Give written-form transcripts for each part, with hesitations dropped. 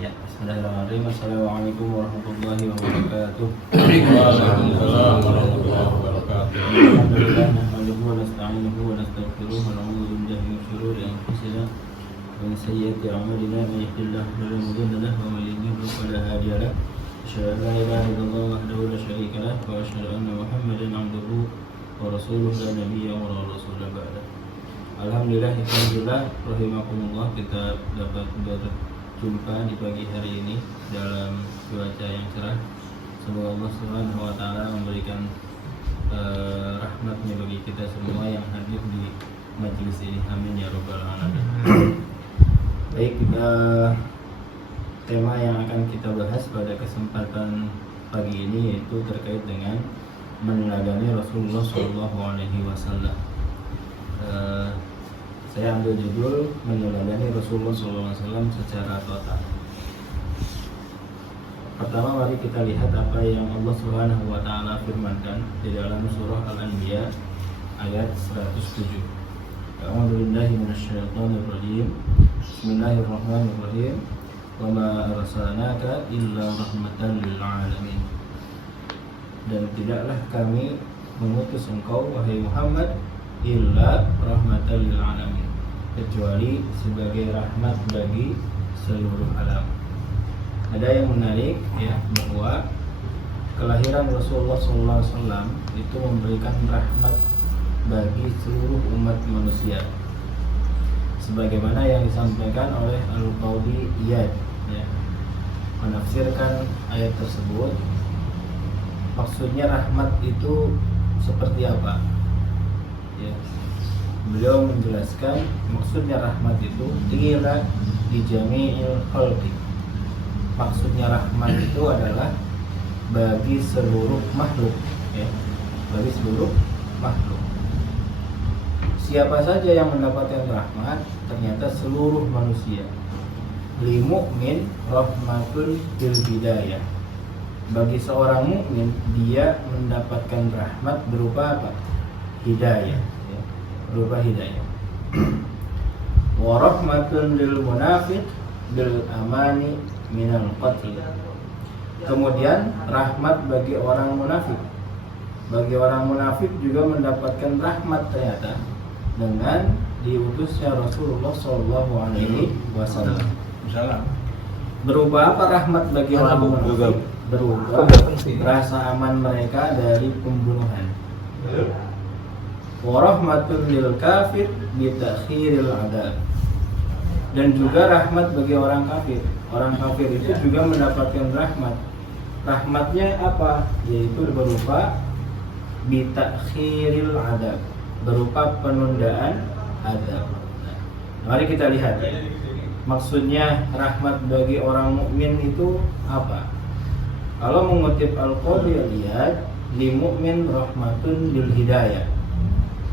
Ya, bismillahirrahmanirrahim. Assalamualaikum warahmatullahi wabarakatuh. Waalaikumsalam warahmatullahi wabarakatuh. Alhamdulillah nahmaduhu wa nasta'inuhu wa nastaghfiruh wa na'udzu billahi min shururi anfusina wa min sayyiati a'malina may yahdihillahu fala mudilla lahu wa may yudlil fala hadiya lahu. Asyhadu an la ilaha illallah wahdahu la syarika lahu wa asyhadu anna Muhammadan 'abduhu wa rasuluhu la nabiyya wa la rasula ba'da. Alhamdulillah rahimakumullah, kita dapat berjumpa di pagi hari ini dalam cuaca yang cerah. Semoga Allah Subhanahu wa taala memberikan rahmatnya bagi kita semua yang hadir di majelis ini. Amin ya rabbal alamin. Baik, tema yang akan kita bahas pada kesempatan pagi ini yaitu terkait dengan meneladani Rasulullah SAW. Saya ambil judul meneladani Rasulullah SAW secara total. Pertama, mari kita lihat apa yang Allah Subhanahu wa taala firmankan di dalam surah Al-Anbiya ayat 107. A'udzu billahi minasyaitonir rajim. Bismillahirrahmanirrahim. Wa ma arsalnaka illa rahmatan lil alamin. Dan tidaklah kami mengutus engkau wahai Muhammad illa rahmatan lil alamin, kecuali sebagai rahmat bagi seluruh alam. Ada yang menarik ya, bahwa kelahiran Rasulullah SAW itu memberikan rahmat bagi seluruh umat manusia, sebagaimana yang disampaikan oleh Al-Qadhi Iyad ya, menafsirkan ayat tersebut. Maksudnya rahmat itu seperti apa ya. Beliau menjelaskan maksudnya rahmat itu ila di jami'il khalqi. Maksudnya rahmat itu adalah bagi seluruh makhluk ya, bagi seluruh makhluk. Siapa saja yang mendapatkan rahmat? Ternyata seluruh manusia. Li mu'min rahmatul bil hidayah. Bagi seorang mukmin dia mendapatkan rahmat berupa apa? Hidayah ya, berupa hidayah. Wa rahmatun lil munafiq bil amani minal qatl. Kemudian rahmat bagi orang munafik. Bagi orang munafik juga mendapatkan rahmat ternyata dengan diutusnya Rasulullah SAW. Berupa apa rahmat bagi orang munafik? Berupa rasa aman mereka dari pembunuhan. Wa rahmatun lil kafir bi ta'khiril adab. Dan juga rahmat bagi orang kafir. Orang kafir itu juga mendapatkan rahmat. Rahmatnya apa? Yaitu berupa bi ta'khiril adab, berupa penundaan adab. Nah, mari kita lihat ya. Maksudnya rahmat bagi orang mukmin itu apa? Kalau mengutip Al-Qadhi Iyad, li mu'min rahmatun bil hidayah.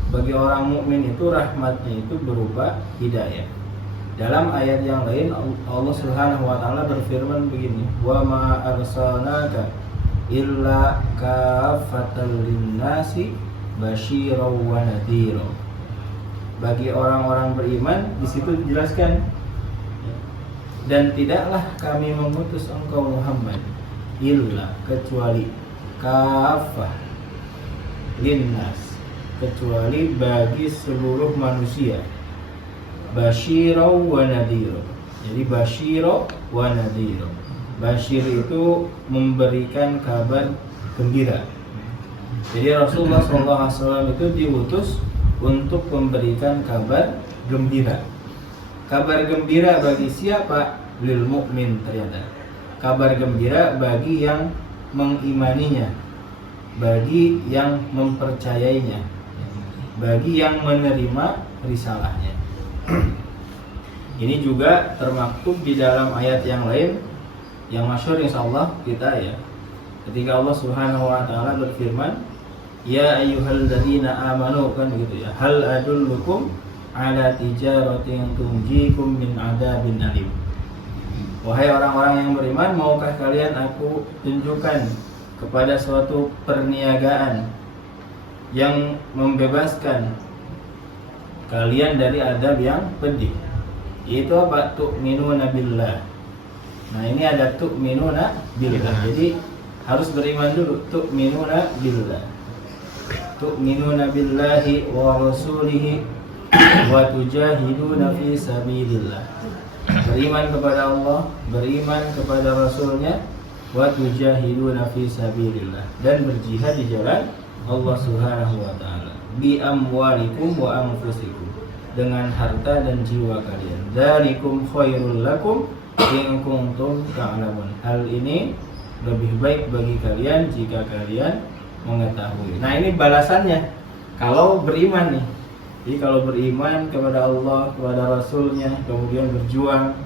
Bagi orang mukmin itu rahmatnya itu berupa hidayah. Dalam ayat yang lain Allah Subhanahu wa taala berfirman begini, wa ma arsalnaka illa kafatal linnasi basyiran wa nadhira. Bagi orang-orang beriman di situ dijelaskan, dan tidaklah kami mengutus engkau Muhammad illa kecuali kafah linnas, kecuali bagi seluruh manusia, basyira wa nadhira. Jadi basyira wa nadhira. Basyir itu memberikan kabar gembira. Jadi Rasulullah SAW itu diutus untuk memberikan kabar gembira. Kabar gembira bagi siapa? Lil mu'min ternyata. Kabar gembira bagi yang mengimaninya, bagi yang mempercayainya, bagi yang menerima risalahnya. Ini juga termaktub di dalam ayat yang lain yang masyhur insyaallah kita ya. Ketika Allah Subhanahu wa taala berfirman, ya ayyuhalladzina amanu, kan gitu ya. Hal adullukum ala tijaratin tunjikum min adzabin alim. Wahai orang-orang yang beriman, maukah kalian aku tunjukkan kepada suatu perniagaan yang membebaskan kalian dari azab yang pedih? Yaitu apa? Tu'minuna billah, Nah ini ada tu'minuna billah. Jadi harus beriman dulu. Tu'minuna billah. Tu'minuna billahi wa rasulihi wa tujahiduna fi sabilillah. Beriman kepada Allah, beriman kepada Rasulnya, wa tujahiduna fi sabilillah, dan berjihad di jalan Allah Subhanahu wa taala. Bi amwalikum wa anfusikum, dengan harta dan jiwa kalian. Dzalikum khairul lakum in kuntum ta'lamun. Hal ini lebih baik bagi kalian jika kalian mengetahui. Nah, ini balasannya kalau beriman nih. Jadi kalau beriman kepada Allah, kepada Rasulnya, kemudian berjuang,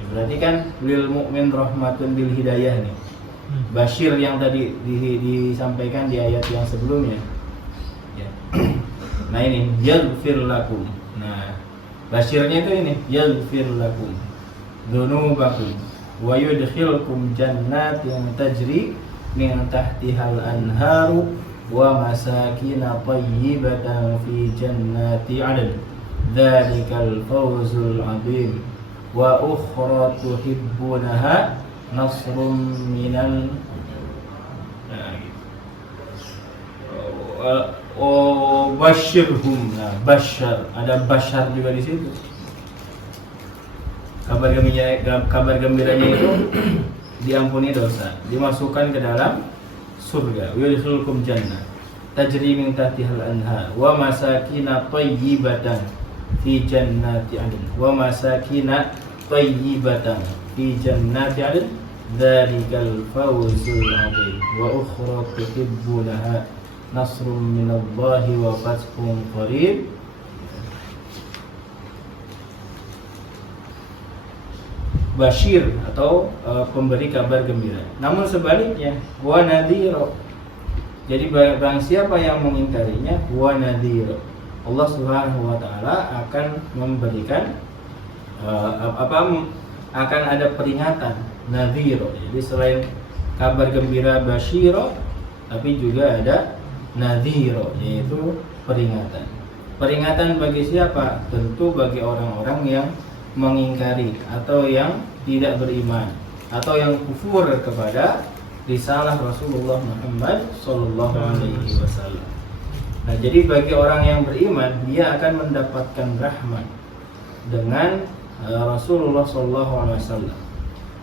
ya berarti kan lil mu'min rahmatun bil hidayah nih. Basyir yang tadi disampaikan di ayat yang sebelumnya. Ya. Nah ini yaghfir lakum. Nah, basyirnya itu ini yaghfir lakum dzunubakum wa yudkhilkum jannatin tajri min tahtihal anharu wa masakin thayyibatan fi jannati 'adn. Dzalikal fawzul 'adzim wa ukhra tuhibbunaha nasrum minal basyirhum. Nah, basyar, ada basyar juga di situ. Kabar gembiranya itu diampuni dosa, dimasukkan ke dalam surga. Yudkhulukum jannah tajri min tahtihal anhar wa masakina thayyibatan fi jannati 'adn wa masakina thayyibatan fi jannati 'adn. Dzalikal fawzul 'adzim wa ukhra tuhibbunaha nasrum minallahi wa fathun qarib. Basyir atau pemberi kabar gembira. Namun sebaliknya, wa nadhiro. Jadi barang siapa yang mengingkarinya, wa nadhiro, Allah Subhanahu wa taala akan memberikan akan ada peringatan, nadhiro. Jadi selain kabar gembira basyiro, tapi juga ada nadhiro, yaitu peringatan. Peringatan bagi siapa? Tentu bagi orang-orang yang mengingkari atau yang tidak beriman atau yang kufur kepada risalah Rasulullah Muhammad sallallahu alaihi wasallam. Nah, jadi bagi orang yang beriman, dia akan mendapatkan rahmat dengan Rasulullah sallallahu alaihi wasallam,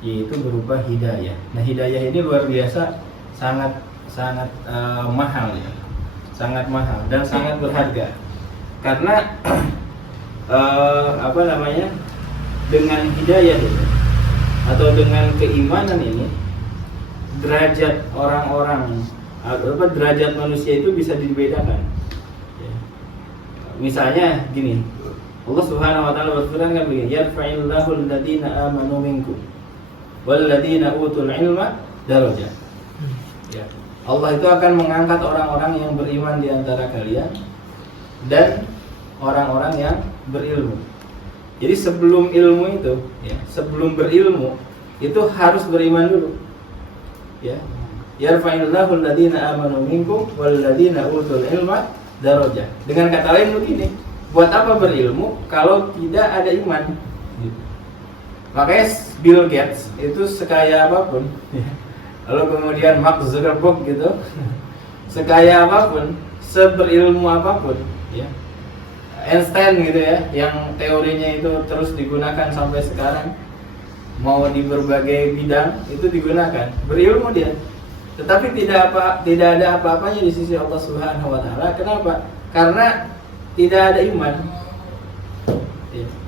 yaitu berupa hidayah. Nah, hidayah ini luar biasa, sangat mahal ya. Sangat mahal dan sangat berharga. Karena dengan hidayah ini atau dengan keimanan ini, derajat orang-orang derajat manusia itu bisa dibedakan ya. Misalnya gini, Allah Subhanahu wa taala berfirman kan begini, yarfa'illahu alladziina aamanu minkum walladziina utul ilma darajat ya. Allah itu akan mengangkat orang-orang yang beriman di antara kalian dan orang-orang yang berilmu. Jadi sebelum ilmu itu, ya, sebelum berilmu itu harus beriman dulu. Ya. Yarfa'illahu alladziina aamanu minkum walladziina utul ilma darajah. Dengan kata lain begini, buat apa berilmu kalau tidak ada iman? Makanya Bill Gates itu sekaya apapun, ya. Lalu kemudian Mark Zuckerberg gitu, sekaya apapun, seberilmu apapun, ya. Einstein gitu ya, yang teorinya itu terus digunakan sampai sekarang, mau di berbagai bidang itu digunakan, berilmu dia, tetapi tidak ada apa-apanya di sisi Allah Subhanahu wa taala. Kenapa? Karena tidak ada iman.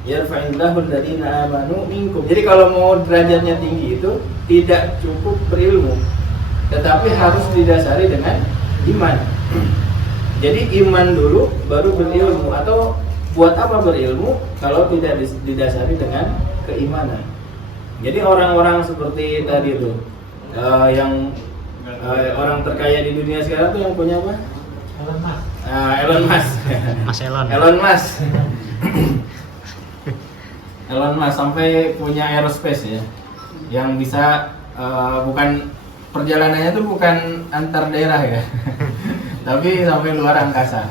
Yarfa'illahu alladziina aamanu minkum. Jadi kalau mau derajatnya tinggi itu tidak cukup berilmu, tetapi harus didasari dengan iman. Jadi iman dulu baru berilmu. Atau buat apa berilmu kalau tidak didasari dengan keimanan? Jadi orang-orang seperti tadi itu yang orang terkaya di dunia sekarang tuh yang punya apa? Elon Musk. Elon Musk sampai punya aerospace ya, yang bisa bukan perjalanannya tuh bukan antar daerah ya. Tapi sampai luar angkasa.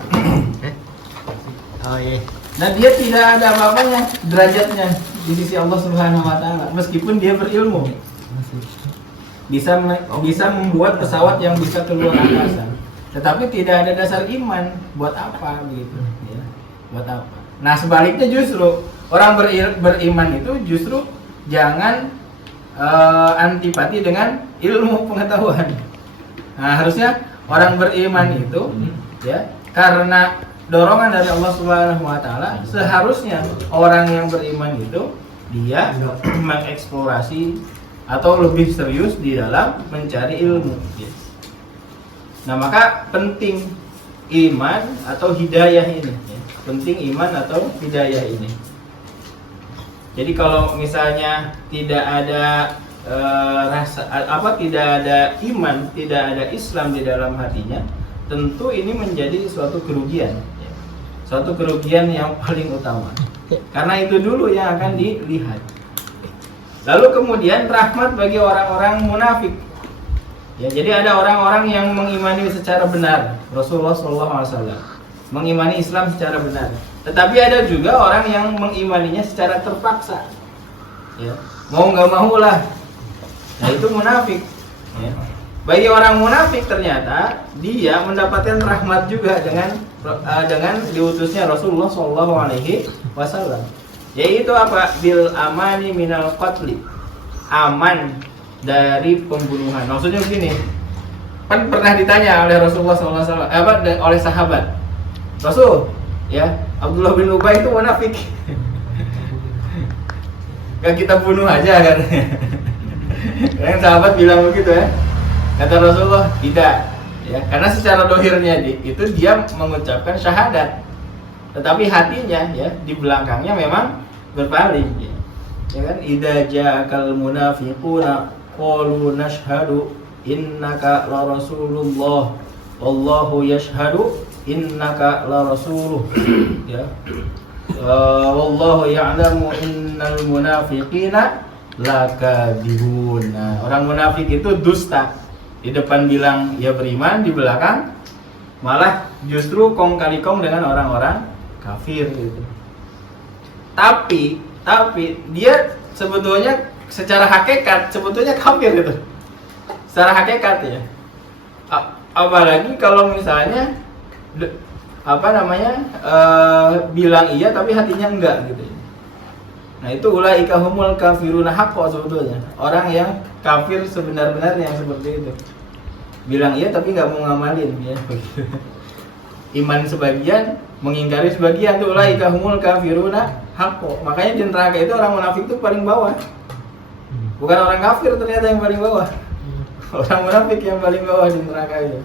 Oh iya. Dan dia tidak ada apa-apanya derajatnya. di sisi Allah Subhanahu wa taala meskipun dia berilmu. Bisa membuat pesawat yang bisa keluar angkasa. Tetapi tidak ada dasar iman, buat apa begitu ya? Buat apa? Nah, sebaliknya justru orang beriman itu justru jangan antipati dengan ilmu pengetahuan. Nah, harusnya orang beriman itu ya karena dorongan dari Allah Subhanahu wa taala, seharusnya orang yang beriman itu dia mengeksplorasi atau lebih serius di dalam mencari ilmu. Nah, maka penting iman atau hidayah ini ya. Penting iman atau hidayah ini. Jadi kalau misalnya tidak ada tidak ada iman, tidak ada Islam di dalam hatinya, tentu ini menjadi suatu kerugian ya. Suatu kerugian yang paling utama. Karena itu dulu yang akan dilihat. Lalu kemudian rahmat bagi orang-orang munafik. Ya, jadi ada orang-orang yang mengimani secara benar Rasulullah SAW, mengimani Islam secara benar. Tetapi ada juga orang yang mengimaninya secara terpaksa. Ya, mau nggak mau lah. Nah, itu munafik. Ya. Bagi orang munafik ternyata dia mendapatkan rahmat juga dengan diutusnya Rasulullah SAW. Yaitu apa? Bil amani minal qatli. Aman dari pembunuhan. Maksudnya begini. Kan pernah ditanya oleh Rasulullah SAW, oleh sahabat. Rasul, ya, Abdullah bin Ubay itu munafik. Gak kita bunuh aja kan? Kan sahabat bilang begitu ya. Kata Rasulullah, tidak. Ya, karena secara dohirnya itu dia mengucapkan syahadat. Tetapi hatinya ya di belakangnya memang berpaling. Ya kan? Idza ja'akal munafiquna qalu nashhadu innaka la rasulullah wallahu yashhadu innaka la rasuluh. Ya. Wallahu ya'lamu innal munafiqina lakadzibun. Nah, orang munafik itu dusta. Di depan bilang ya beriman, di belakang malah justru kong kali kong dengan orang-orang kafir gitu. Tapi dia sebetulnya secara hakikat sebetulnya kafir gitu. Secara hakikat ya. Apalagi kalau misalnya bilang iya tapi hatinya enggak gitu. Nah, itu ulaika humul kafiruna haqqo sebetulnya. Orang yang kafir sebenar-benarnya yang seperti itu. Bilang iya tapi nggak mau ngamalin ya. Iman sebagian, mengingkari sebagian, itu ulaika humul kafiruna haqqo. Makanya di neraka itu orang munafik itu paling bawah. Bukan orang kafir ternyata yang paling bawah. Orang munafik yang paling bawah di neraka itu.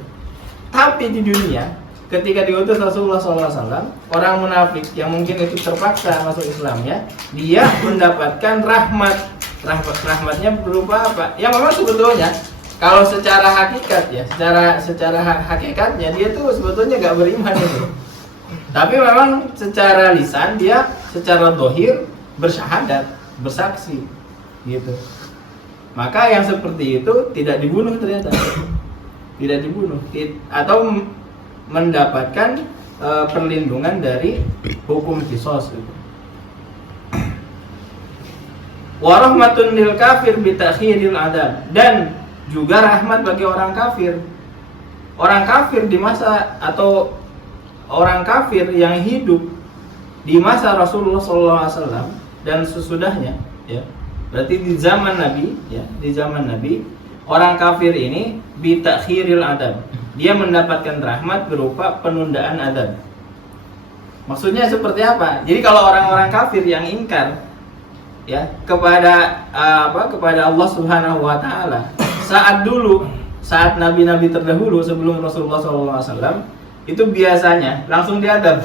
Tapi di dunia ketika diutus Rasulullah SAW, orang munafik yang mungkin itu terpaksa masuk Islamnya, dia mendapatkan rahmatnya berupa apa? Yang memang sebetulnya kalau secara hakikat ya, secara hakikatnya dia tuh sebetulnya nggak beriman itu. Tapi memang secara lisan dia, secara dohir bersyahadat, bersaksi, gitu. Maka yang seperti itu tidak dibunuh ternyata, tidak dibunuh, atau mendapatkan perlindungan dari hukum qisas itu. Wa rahmatun lil kafir bi ta'khiril adab, dan juga rahmat bagi orang kafir. Orang kafir di masa atau orang kafir yang hidup di masa Rasulullah SAW dan sesudahnya, ya. Berarti di zaman Nabi, ya, di zaman Nabi, orang kafir ini bi ta'khiril adab. Dia mendapatkan rahmat berupa penundaan adab. Maksudnya seperti apa? Jadi kalau orang-orang kafir yang ingkar ya kepada kepada Allah Subhanahu wa taala, saat nabi-nabi terdahulu sebelum Rasulullah SAW itu biasanya langsung diadab.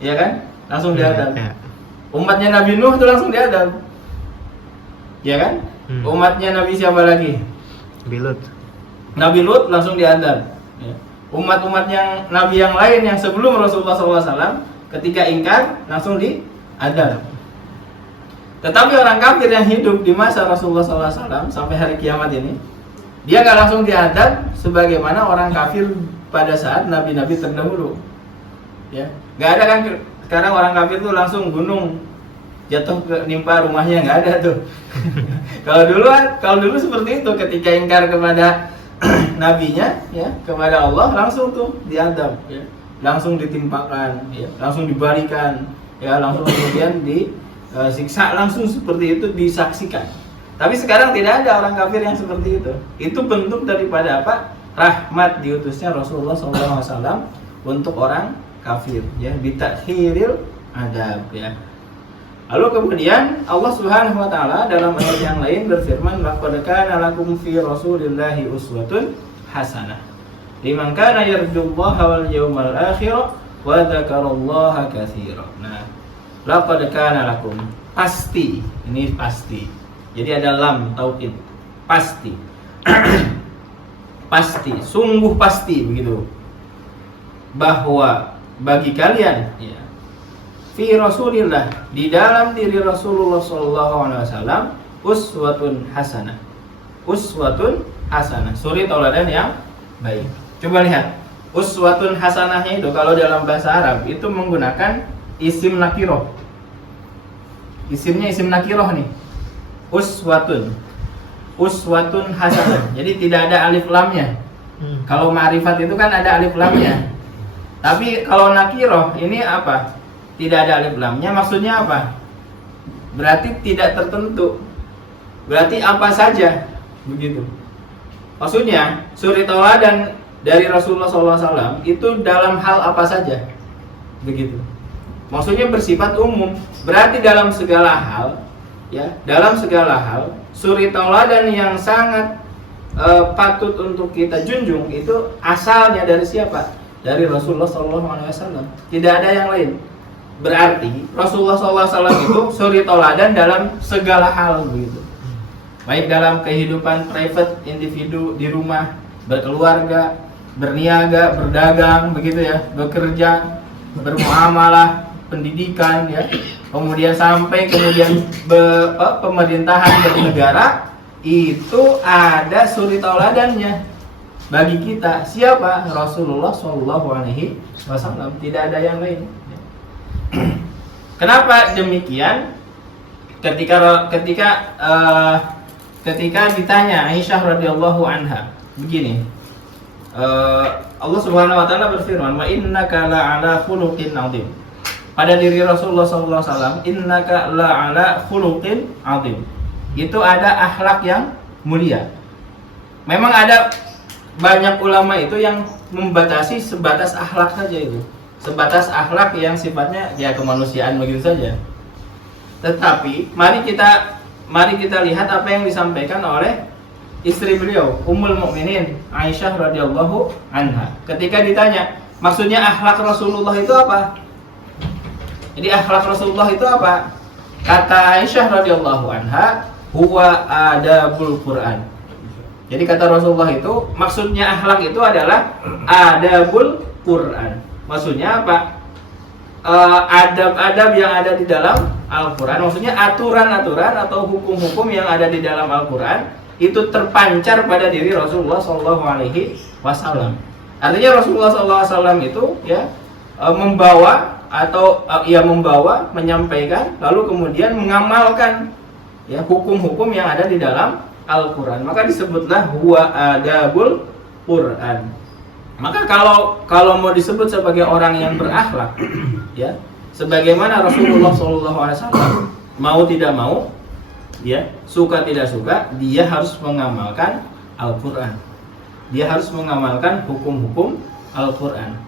Ya kan? Langsung diadab. Umatnya Nabi Nuh itu langsung diadab. Ya kan? Umatnya Nabi siapa lagi? Nabi Lut langsung diadab. Ya. Umat-umat yang Nabi yang lain yang sebelum Rasulullah SAW ketika ingkar langsung diadab. Tetapi orang kafir yang hidup di masa Rasulullah SAW sampai hari kiamat ini, dia nggak langsung diadab sebagaimana orang kafir pada saat nabi-nabi terdahulu. Ya, nggak ada kan sekarang orang kafir itu langsung gunung jatuh ke nimpa rumahnya, nggak ada tuh. kalau dulu seperti itu, ketika ingkar kepada nabinya, ya, kepada Allah, langsung tuh diadab, ya, langsung ditimpakan, ya, langsung dibalikan, ya, langsung kemudian disiksa langsung seperti itu, disaksikan. Tapi sekarang tidak ada orang kafir yang seperti itu. Itu bentuk daripada apa? Rahmat diutusnya Rasulullah SAW untuk orang kafir, ya, bitakhiril adab, ya. Lalu kemudian Allah Subhanahu wa taala dalam ayat yang lain berfirman, laqad kana lakum fi rasulillahi uswatun hasanah liman kana yarjullaha wal yawmal akhir wa dzakarallaha katsiran. Nah, laqad kana lakum, pasti, ini pasti. Jadi ada lam taukid, pasti. Pasti, sungguh pasti begitu. Bahwa bagi kalian, ya, fi Rasulillah, di dalam diri Rasulullah SAW, uswatun hasanah. Uswatun hasanah, suri tauladan yang baik. Coba lihat, uswatun hasanahnya itu kalau dalam bahasa Arab itu menggunakan isim nakiroh. Isimnya isim nakiroh nih. Uswatun hasanah. Jadi tidak ada alif lamnya. Kalau ma'rifat itu kan ada alif lamnya. Tapi kalau nakiroh ini apa? Tidak ada alif lamnya, maksudnya apa? Berarti tidak tertentu. Berarti apa saja, begitu. Maksudnya suri tauladan dari Rasulullah SAW itu dalam hal apa saja, begitu. Maksudnya bersifat umum. Berarti dalam segala hal, ya, dalam segala hal suri tauladan yang sangat patut untuk kita junjung itu asalnya dari siapa? Dari Rasulullah SAW. Tidak ada yang lain. Berarti Rasulullah SAW itu suri tauladan dalam segala hal, begitu. Baik dalam kehidupan private individu di rumah, berkeluarga, berniaga, berdagang, begitu ya, bekerja, bermuamalah, pendidikan, ya. Kemudian sampai pemerintahan bernegara itu ada suri tauladannya bagi kita. Siapa? Rasulullah SAW. Tidak ada yang lain. Kenapa demikian? Ketika ditanya Aisyah radhiyallahu anha begini, Allah Subhanahu wa taala berfirman, wa innaka la'ala khuluqin 'adzim. Pada diri Rasulullah SAW, innaka la'ala khuluqin 'adzim. Itu ada akhlak yang mulia. Memang ada banyak ulama itu yang membatasi sebatas akhlak saja itu. Sebatas akhlak yang sifatnya ya kemanusiaan begitu saja. Tetapi mari kita lihat apa yang disampaikan oleh istri beliau, Ummul Mukminin Aisyah radhiyallahu anha. Ketika ditanya, maksudnya akhlak Rasulullah itu apa? Jadi akhlak Rasulullah itu apa? Kata Aisyah radhiyallahu anha, huwa adabul Quran. Jadi kata Rasulullah itu, maksudnya akhlak itu adalah adabul Quran. Maksudnya apa? Adab-adab yang ada di dalam Al-Quran. Maksudnya aturan-aturan atau hukum-hukum yang ada di dalam Al-Quran itu terpancar pada diri Rasulullah SAW. Artinya Rasulullah SAW itu ya membawa, menyampaikan, lalu kemudian mengamalkan ya hukum-hukum yang ada di dalam Al-Quran. Maka disebutlah huwa adabul Quran. Maka kalau mau disebut sebagai orang yang berakhlak, ya, sebagaimana Rasulullah SAW, mau tidak mau, ya, suka tidak suka, dia harus mengamalkan Al-Quran. Dia harus mengamalkan hukum-hukum Al-Quran.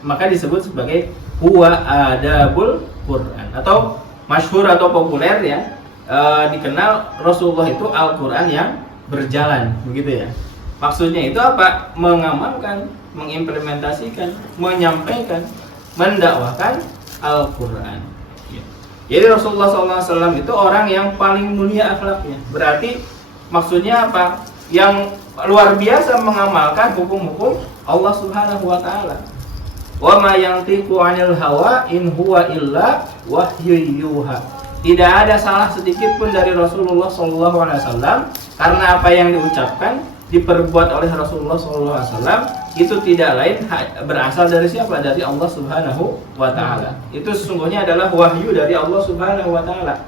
Maka disebut sebagai huwa adabul Quran, atau masyhur atau populer ya, dikenal Rasulullah itu Al-Quran yang berjalan, begitu ya. Maksudnya itu apa? Mengamalkan, mengimplementasikan, menyampaikan, mendakwahkan Al-Quran. Jadi Rasulullah SAW itu orang yang paling mulia akhlaknya. Berarti maksudnya apa? Yang luar biasa mengamalkan hukum-hukum Allah Subhanahu wa taala. Wa ma yantiqu 'anil hawa in huwa illa wahyu yuha. Tidak ada salah sedikit pun dari Rasulullah SAW, karena apa yang diucapkan, diperbuat oleh Rasulullah SAW itu tidak lain berasal dari siapa? Dari Allah Subhanahu wa taala. Itu sesungguhnya adalah wahyu dari Allah Subhanahu wa taala.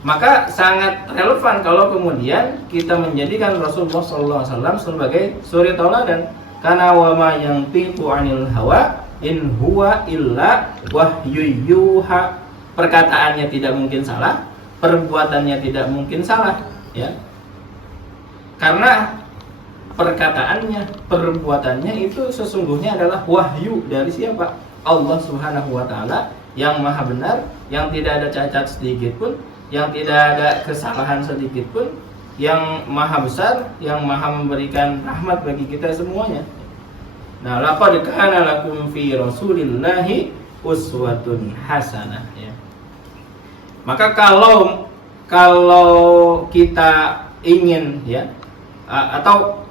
Maka sangat relevan kalau kemudian kita menjadikan Rasulullah SAW sebagai suri tauladan. Karena wa ma yantiqu 'anil hawa in huwa illa wahyu yuha. Perkataannya tidak mungkin salah, perbuatannya tidak mungkin salah, ya. Karena perkataannya, perbuatannya itu sesungguhnya adalah wahyu dari siapa? Allah Subhanahu wa taala yang maha benar, yang tidak ada cacat sedikit pun, yang tidak ada kesalahan sedikit pun, yang maha besar, yang maha memberikan rahmat bagi kita semuanya. Nah, laqad kana lakum fi Rasulillahi uswatun hasanah, ya. Maka kalau kita ingin, ya, atau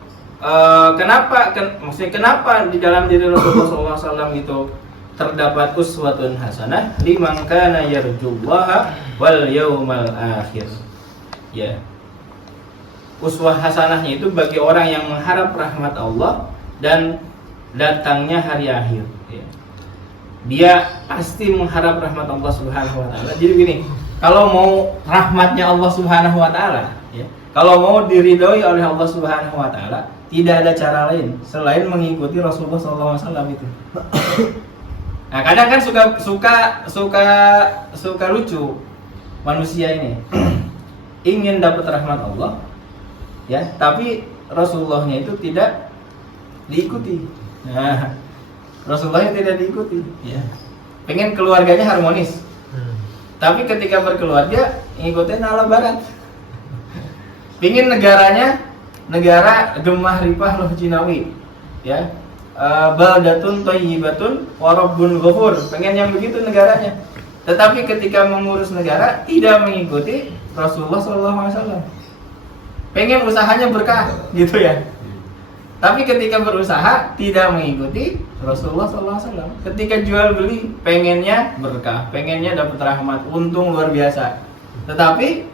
maksudnya kenapa di dalam diri Rasulullah SAW itu terdapat uswatun hasanah liman kana yarjullaha wal yaumal akhir, ya. Uswah hasanahnya itu bagi orang yang mengharap rahmat Allah dan datangnya hari akhir, ya. Dia pasti mengharap rahmat Allah Subhanahu wa taala. Jadi gini, kalau mau rahmatnya Allah Subhanahu wa taala, ya, kalau mau diridhoi oleh Allah Subhanahu wa taala, tidak ada cara lain selain mengikuti Rasulullah SAW itu. Nah, kadang kan suka lucu manusia ini. Ingin dapat rahmat Allah, ya, tapi Rasulullahnya itu tidak diikuti. Nah, Rasulullahnya tidak diikuti, ya. Pengen keluarganya harmonis, tapi ketika berkeluarga ngikutin ala barat. Pengen negara gemah ripah loh Cinawi, ya, baldatun thayyibatun wa rabbun ghafur. Pengen yang begitu negaranya. Tetapi ketika mengurus negara tidak mengikuti Rasulullah SAW. Pengen usahanya berkah, gitu ya. Tapi ketika berusaha tidak mengikuti Rasulullah SAW. Ketika jual beli pengennya berkah, pengennya dapat rahmat, untung luar biasa. Tetapi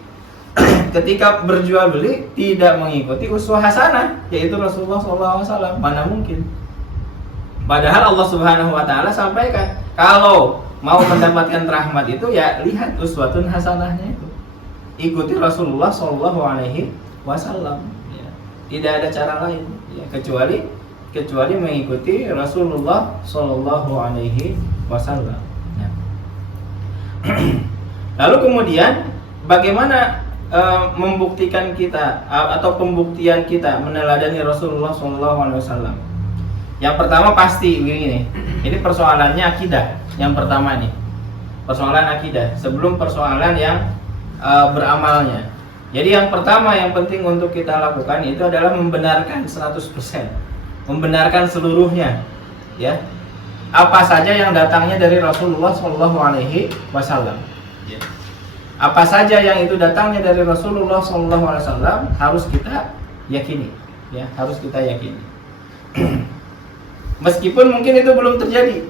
ketika berjual beli tidak mengikuti uswah hasanah, yaitu Rasulullah SAW. Mana mungkin? Padahal Allah Subhanahu wa taala sampaikan, kalau mau mendapatkan rahmat itu ya lihat uswatun hasanahnya itu. Ikuti Rasulullah SAW, ya. Tidak ada cara lain, ya, kecuali mengikuti Rasulullah SAW. Ya. Lalu kemudian bagaimana membuktikan kita atau pembuktian kita meneladani Rasulullah SAW? Yang pertama pasti begini, ini persoalannya akidah. Yang pertama nih, persoalan akidah sebelum persoalan yang beramalnya. Jadi yang pertama yang penting untuk kita lakukan itu adalah membenarkan 100%, membenarkan seluruhnya, ya. Apa saja yang datangnya dari Rasulullah SAW. Ya. Apa saja yang itu datangnya dari Rasulullah SAW harus kita yakini, ya, harus kita yakini. Meskipun mungkin itu belum terjadi,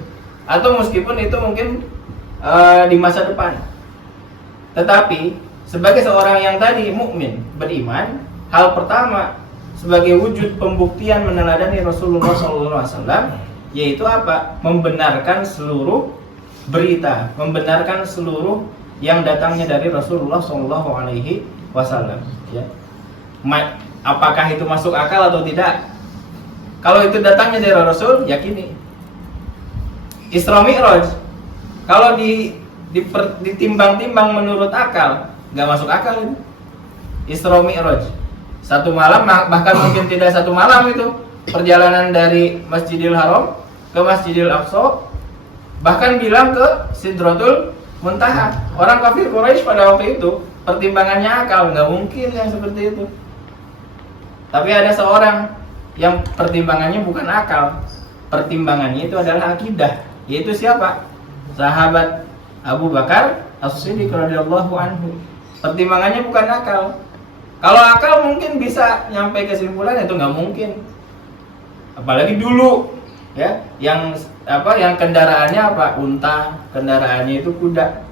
atau meskipun itu mungkin di masa depan, tetapi sebagai seorang yang tadi mukmin beriman, hal pertama sebagai wujud pembuktian meneladani Rasulullah SAW yaitu apa? Membenarkan seluruh berita, membenarkan seluruh yang datangnya dari Rasulullah SAW, ya. Apakah itu masuk akal atau tidak? Kalau itu datangnya dari Rasul, yakini. Isra Mi'raj, kalau ditimbang-timbang menurut akal, nggak masuk akal itu. Isra Mi'raj, satu malam, bahkan mungkin tidak satu malam itu perjalanan dari Masjidil Haram ke Masjidil Aqsa, bahkan bilang ke Sidratul Muntaha. Orang kafir Quraisy pada waktu itu pertimbangannya akal, nggak mungkin yang seperti itu. Tapi ada seorang yang pertimbangannya bukan akal, pertimbangannya itu adalah akidah, yaitu siapa? Sahabat Abu Bakar As-Siddiq radhiyallahu anhu. Pertimbangannya bukan akal. Kalau akal mungkin bisa nyampe kesimpulan, itu nggak mungkin. Apalagi dulu, ya, yang kendaraannya apa? Unta, kendaraannya itu kuda.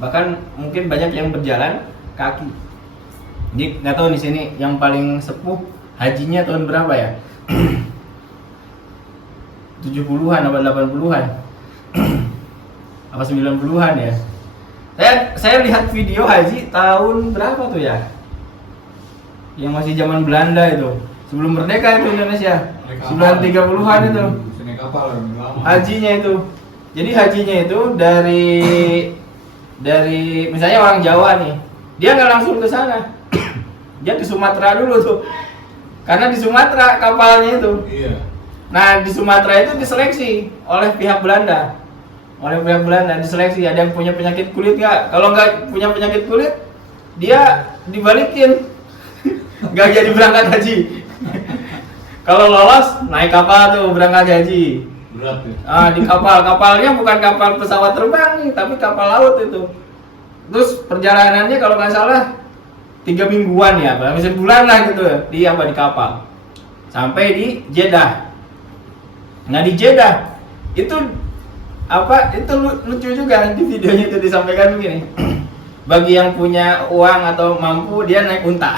Bahkan mungkin banyak yang berjalan kaki. Jadi nggak tahu di sini yang paling sepuh hajinya tahun berapa ya? 70-an apa 80-an. Apa 90-an ya. Saya lihat video haji tahun berapa tuh ya? Yang masih zaman Belanda itu. Sebelum merdeka itu Indonesia. 30-an itu. Hajinya itu. Jadi hajinya itu dari misalnya orang Jawa nih. Dia nggak langsung ke sana. Dia ke Sumatera dulu tuh. Karena di Sumatera kapalnya itu. Iya. Nah, di Sumatera itu diseleksi oleh pihak Belanda. Diseleksi, ada yang punya penyakit kulit nggak? Kalau nggak punya penyakit kulit, dia dibalikin, nggak jadi berangkat haji. Kalau lolos, naik kapal tuh berangkat haji. Berat ya? Di kapalnya bukan kapal pesawat terbang nih, tapi kapal laut itu. Terus perjalanannya kalau nggak salah 3 mingguan ya, bisa bulan lah gitu di kapal. Sampai di Jeddah. Nah di Jeddah itu lucu juga di videonya itu disampaikan begini. Bagi yang punya uang atau mampu, dia naik unta.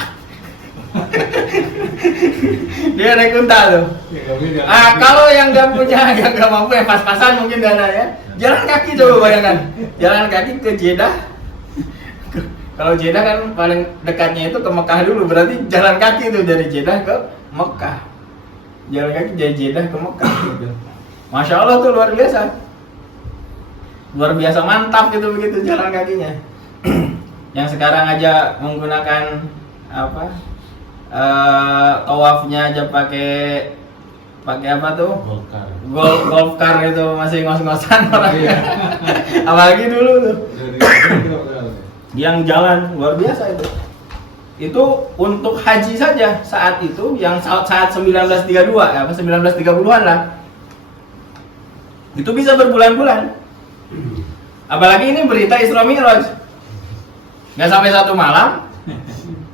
Dia naik unta tuh. Kalau yang nggak punya, yang nggak mampu ya pas-pasan mungkin dana ya. Jalan kaki coba bayangkan. Jalan kaki ke Jeddah. Kalau Jeddah kan paling dekatnya itu ke Mekah dulu, berarti jalan kaki itu dari Jeddah ke Mekah. Jalan kaki dari Jeddah ke Mekah gitu. Masya Allah tuh luar biasa mantap gitu begitu jalan kakinya. Yang sekarang aja menggunakan tawafnya aja pakai apa tuh? Golf car gitu, masih ngos-ngosan orangnya. Apalagi dulu tuh. Yang jalan luar biasa itu. Itu untuk haji saja saat itu, yang saat 1932 ya, 1930-an lah. Itu bisa berbulan-bulan. Apalagi ini berita Isra Mi'raj. Nggak sampai 1 malam.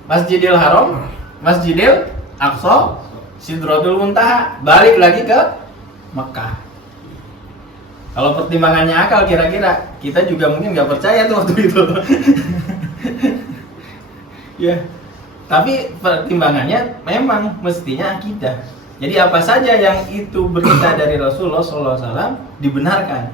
Masjidil Haram, Masjidil Aqsa, Sidratul Muntaha, balik lagi ke Mekah. Kalau pertimbangannya akal kira-kira, kita juga mungkin nggak percaya tuh waktu itu. Ya, tapi pertimbangannya memang mestinya akidah. Jadi apa saja yang itu berita dari Rasulullah SAW dibenarkan,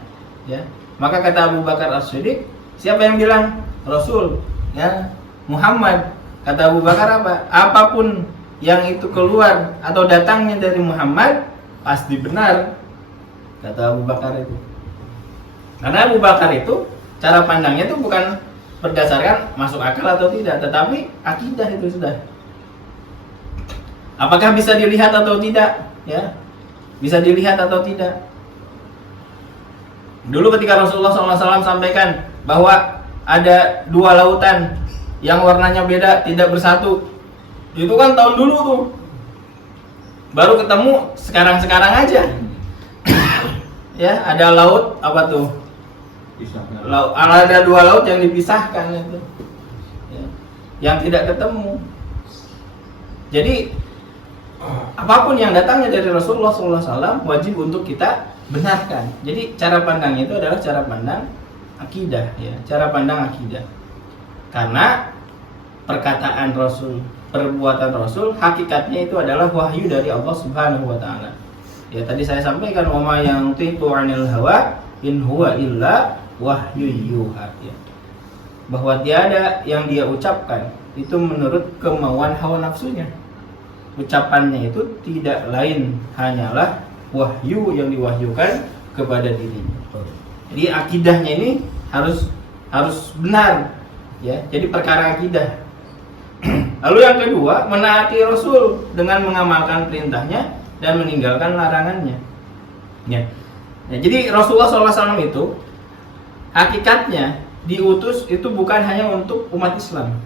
ya. Maka kata Abu Bakar As-Siddiq, siapa yang bilang? Rasul, ya, Muhammad. Kata Abu Bakar apa? Apapun yang itu keluar atau datangnya dari Muhammad pasti benar. Kata Abu Bakar itu. Karena Abu Bakar itu cara pandangnya itu bukan berdasarkan masuk akal atau tidak, tetapi akidah itu sudah. Apakah bisa dilihat atau tidak? Ya, bisa dilihat atau tidak. Dulu ketika Rasulullah SAW sampaikan bahwa ada 2 lautan yang warnanya beda, tidak bersatu, itu kan tahun dulu tuh. Baru ketemu sekarang-sekarang aja. Ya, ada laut apa tuh? Ada 2 laut yang dipisahkan itu, ya, yang tidak ketemu. Jadi apapun yang datangnya dari Rasulullah SAW wajib untuk kita benarkan. Jadi cara pandangnya itu adalah cara pandang akidah, ya, cara pandang akidah. Karena perkataan Rasul, perbuatan Rasul, hakikatnya itu adalah wahyu dari Allah Subhanahu wa taala. Ya, tadi saya sampaikan wama yang tiqu 'anil hawa in huwa illa wahyu yuha, ya. Bahwa tiada yang dia ucapkan itu menurut kemauan hawa nafsunya. Ucapannya itu tidak lain hanyalah wahyu yang diwahyukan kepada dirinya. Jadi akidahnya ini harus benar, ya. Jadi perkara akidah. Lalu yang kedua, menaati Rasul dengan mengamalkan perintahnya dan meninggalkan larangannya. Ya. Nah, jadi Rasulullah SAW itu hakikatnya diutus itu bukan hanya untuk umat Islam,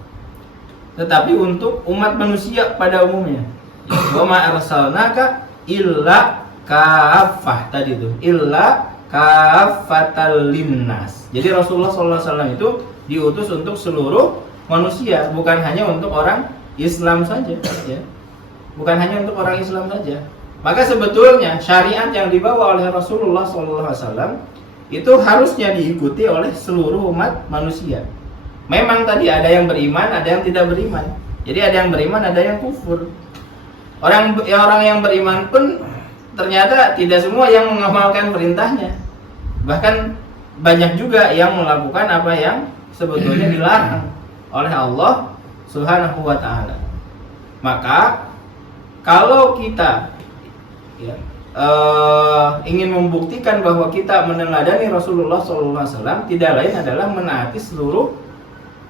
tetapi untuk umat manusia pada umumnya. Wa ma arsalnaka illa kaffah, tadi itu illa kaffatal linnas. Jadi Rasulullah SAW itu diutus untuk seluruh manusia, bukan hanya untuk orang Islam saja, ya. Bukan hanya untuk orang Islam saja. Maka sebetulnya syariat yang dibawa oleh Rasulullah SAW itu harusnya diikuti oleh seluruh umat manusia. Memang tadi ada yang beriman, ada yang tidak beriman. Jadi ada yang beriman, ada yang kufur. Orang yang beriman pun ternyata tidak semua yang mengamalkan perintahnya. Bahkan banyak juga yang melakukan apa yang sebetulnya dilarang oleh Allah Subhanahu wa taala. Maka kalau kita ya, ingin membuktikan bahwa kita meneladani Rasulullah SAW, tidak lain adalah menaati seluruh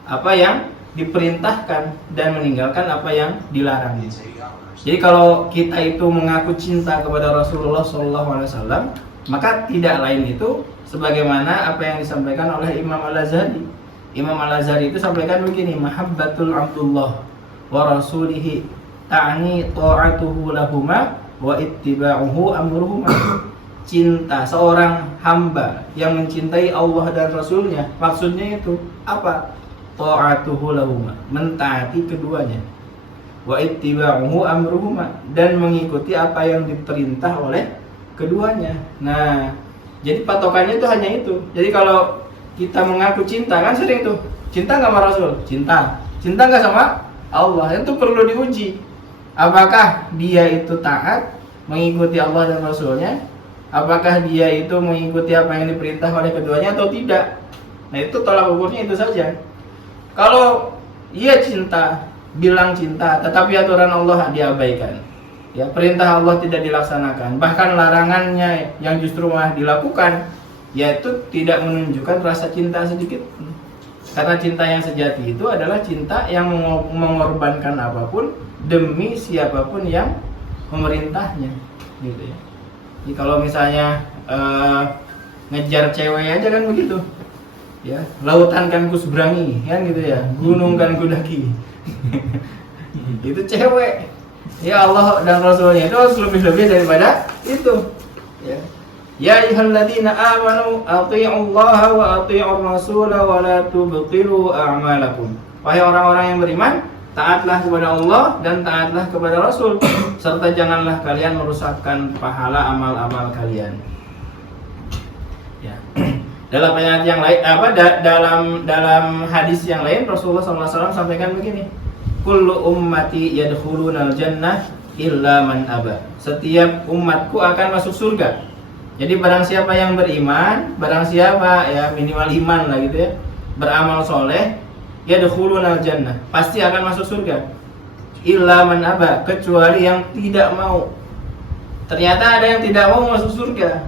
apa yang diperintahkan dan meninggalkan apa yang dilarang. Jadi kalau kita itu mengaku cinta kepada Rasulullah SAW, maka tidak lain itu sebagaimana apa yang disampaikan oleh Imam Al-Azhari. Imam Al-Azhari itu sampaikan begini, mahabbatul Abdullah wa rasulihi ta'ni ta'atuhu lahuma wa ittiba'uhu amruhuma. Cinta seorang hamba yang mencintai Allah dan Rasulnya, maksudnya itu apa? Ta'atuhu lahuma, mentaati keduanya. Wa ittiba'uhu amruhuma, dan mengikuti apa yang diperintah oleh keduanya. Nah, jadi patokannya itu hanya itu. Jadi kalau kita mengaku cinta, kan sering tuh, cinta nggak sama Rasul? Cinta. Cinta nggak sama Allah? Itu perlu diuji. Apakah dia itu taat mengikuti Allah dan Rasulnya? Apakah dia itu mengikuti apa yang diperintah oleh keduanya atau tidak? Nah, itu tolak ukurnya itu saja. Kalau ia cinta, bilang cinta, tetapi aturan Allah diabaikan, ya, perintah Allah tidak dilaksanakan, bahkan larangannya yang justru malah dilakukan, yaitu tidak menunjukkan rasa cinta sedikit. Karena cinta yang sejati itu adalah cinta yang mengorbankan apapun demi siapapun yang memerintahnya, gitu ya. Jadi kalau misalnya ngejar cewek aja kan begitu, ya, lautan kan ku seberangi, kan gitu ya, gunung kan ku daki. Itu cewek. Ya, Allah dan Rasulnya itu harus lebih-lebih daripada itu, ya. Ya ayyuhalladzina amanu athi'ullaha wa athi'ur rasul wa la tubtilu a'malakum. Wahai orang-orang yang beriman, taatlah kepada Allah dan taatlah kepada Rasul, serta janganlah kalian merusakkan pahala amal-amal kalian. Ya. Dalam ayat yang lain dalam hadis yang lain Rasulullah SAW sampaikan begini, kullu ummati yadkhulunal jannah illa man aba. Setiap umatku akan masuk surga. Jadi barang siapa yang beriman, barang siapa ya minimal iman lah gitu ya, beramal soleh, yadkhulunal jannah, pasti akan masuk surga. Illa man aba, kecuali yang tidak mau. Ternyata ada yang tidak mau masuk surga.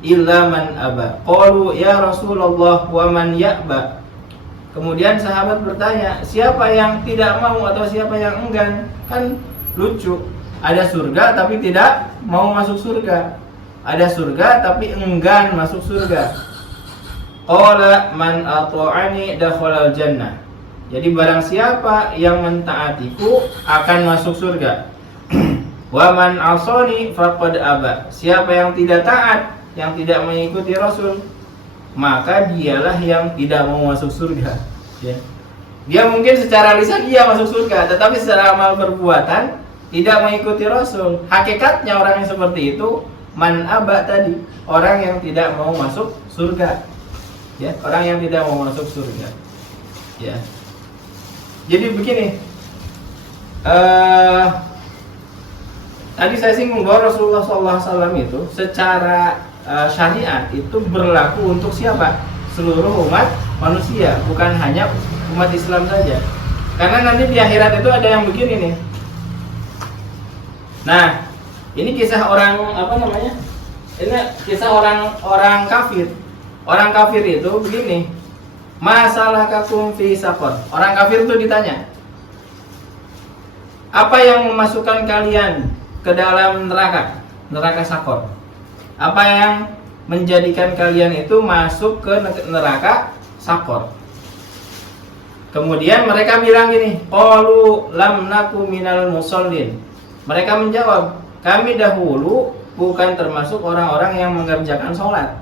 Illa man aba. Qalu ya Rasulullah wa man ya'ba. Kemudian sahabat bertanya, siapa yang tidak mau atau siapa yang enggan? Kan lucu. Ada surga tapi tidak mau masuk surga. Ada surga tapi enggan masuk surga. Qala man ata'ani dakhalal jannah. Jadi barang siapa yang mentaatiku akan masuk surga. Wa man asani faqad aba. Siapa yang tidak taat, yang tidak mengikuti Rasul, maka dialah yang tidak mau masuk surga, ya. Dia mungkin secara lisan dia masuk surga, tetapi secara amal perbuatan tidak mengikuti Rasul. Hakikatnya orang yang seperti itu man aba tadi, orang yang tidak mau masuk surga, ya, orang yang tidak mau masuk surga, ya. Jadi begini, tadi saya singgung bahwa Rasulullah SAW itu secara syariat itu berlaku untuk siapa? Seluruh umat manusia, bukan hanya umat Islam saja. Karena nanti di akhirat itu ada yang begini nih. Nah, ini kisah orang apa namanya? Ini kisah orang kafir. Orang kafir itu begini. Masalakakum fi saqar. Orang kafir itu ditanya, apa yang memasukkan kalian ke dalam neraka Saqar? Apa yang menjadikan kalian itu masuk ke neraka Saqar? Kemudian mereka bilang gini, qalu lam naku minal musallin. Mereka menjawab, kami dahulu bukan termasuk orang-orang yang mengerjakan sholat.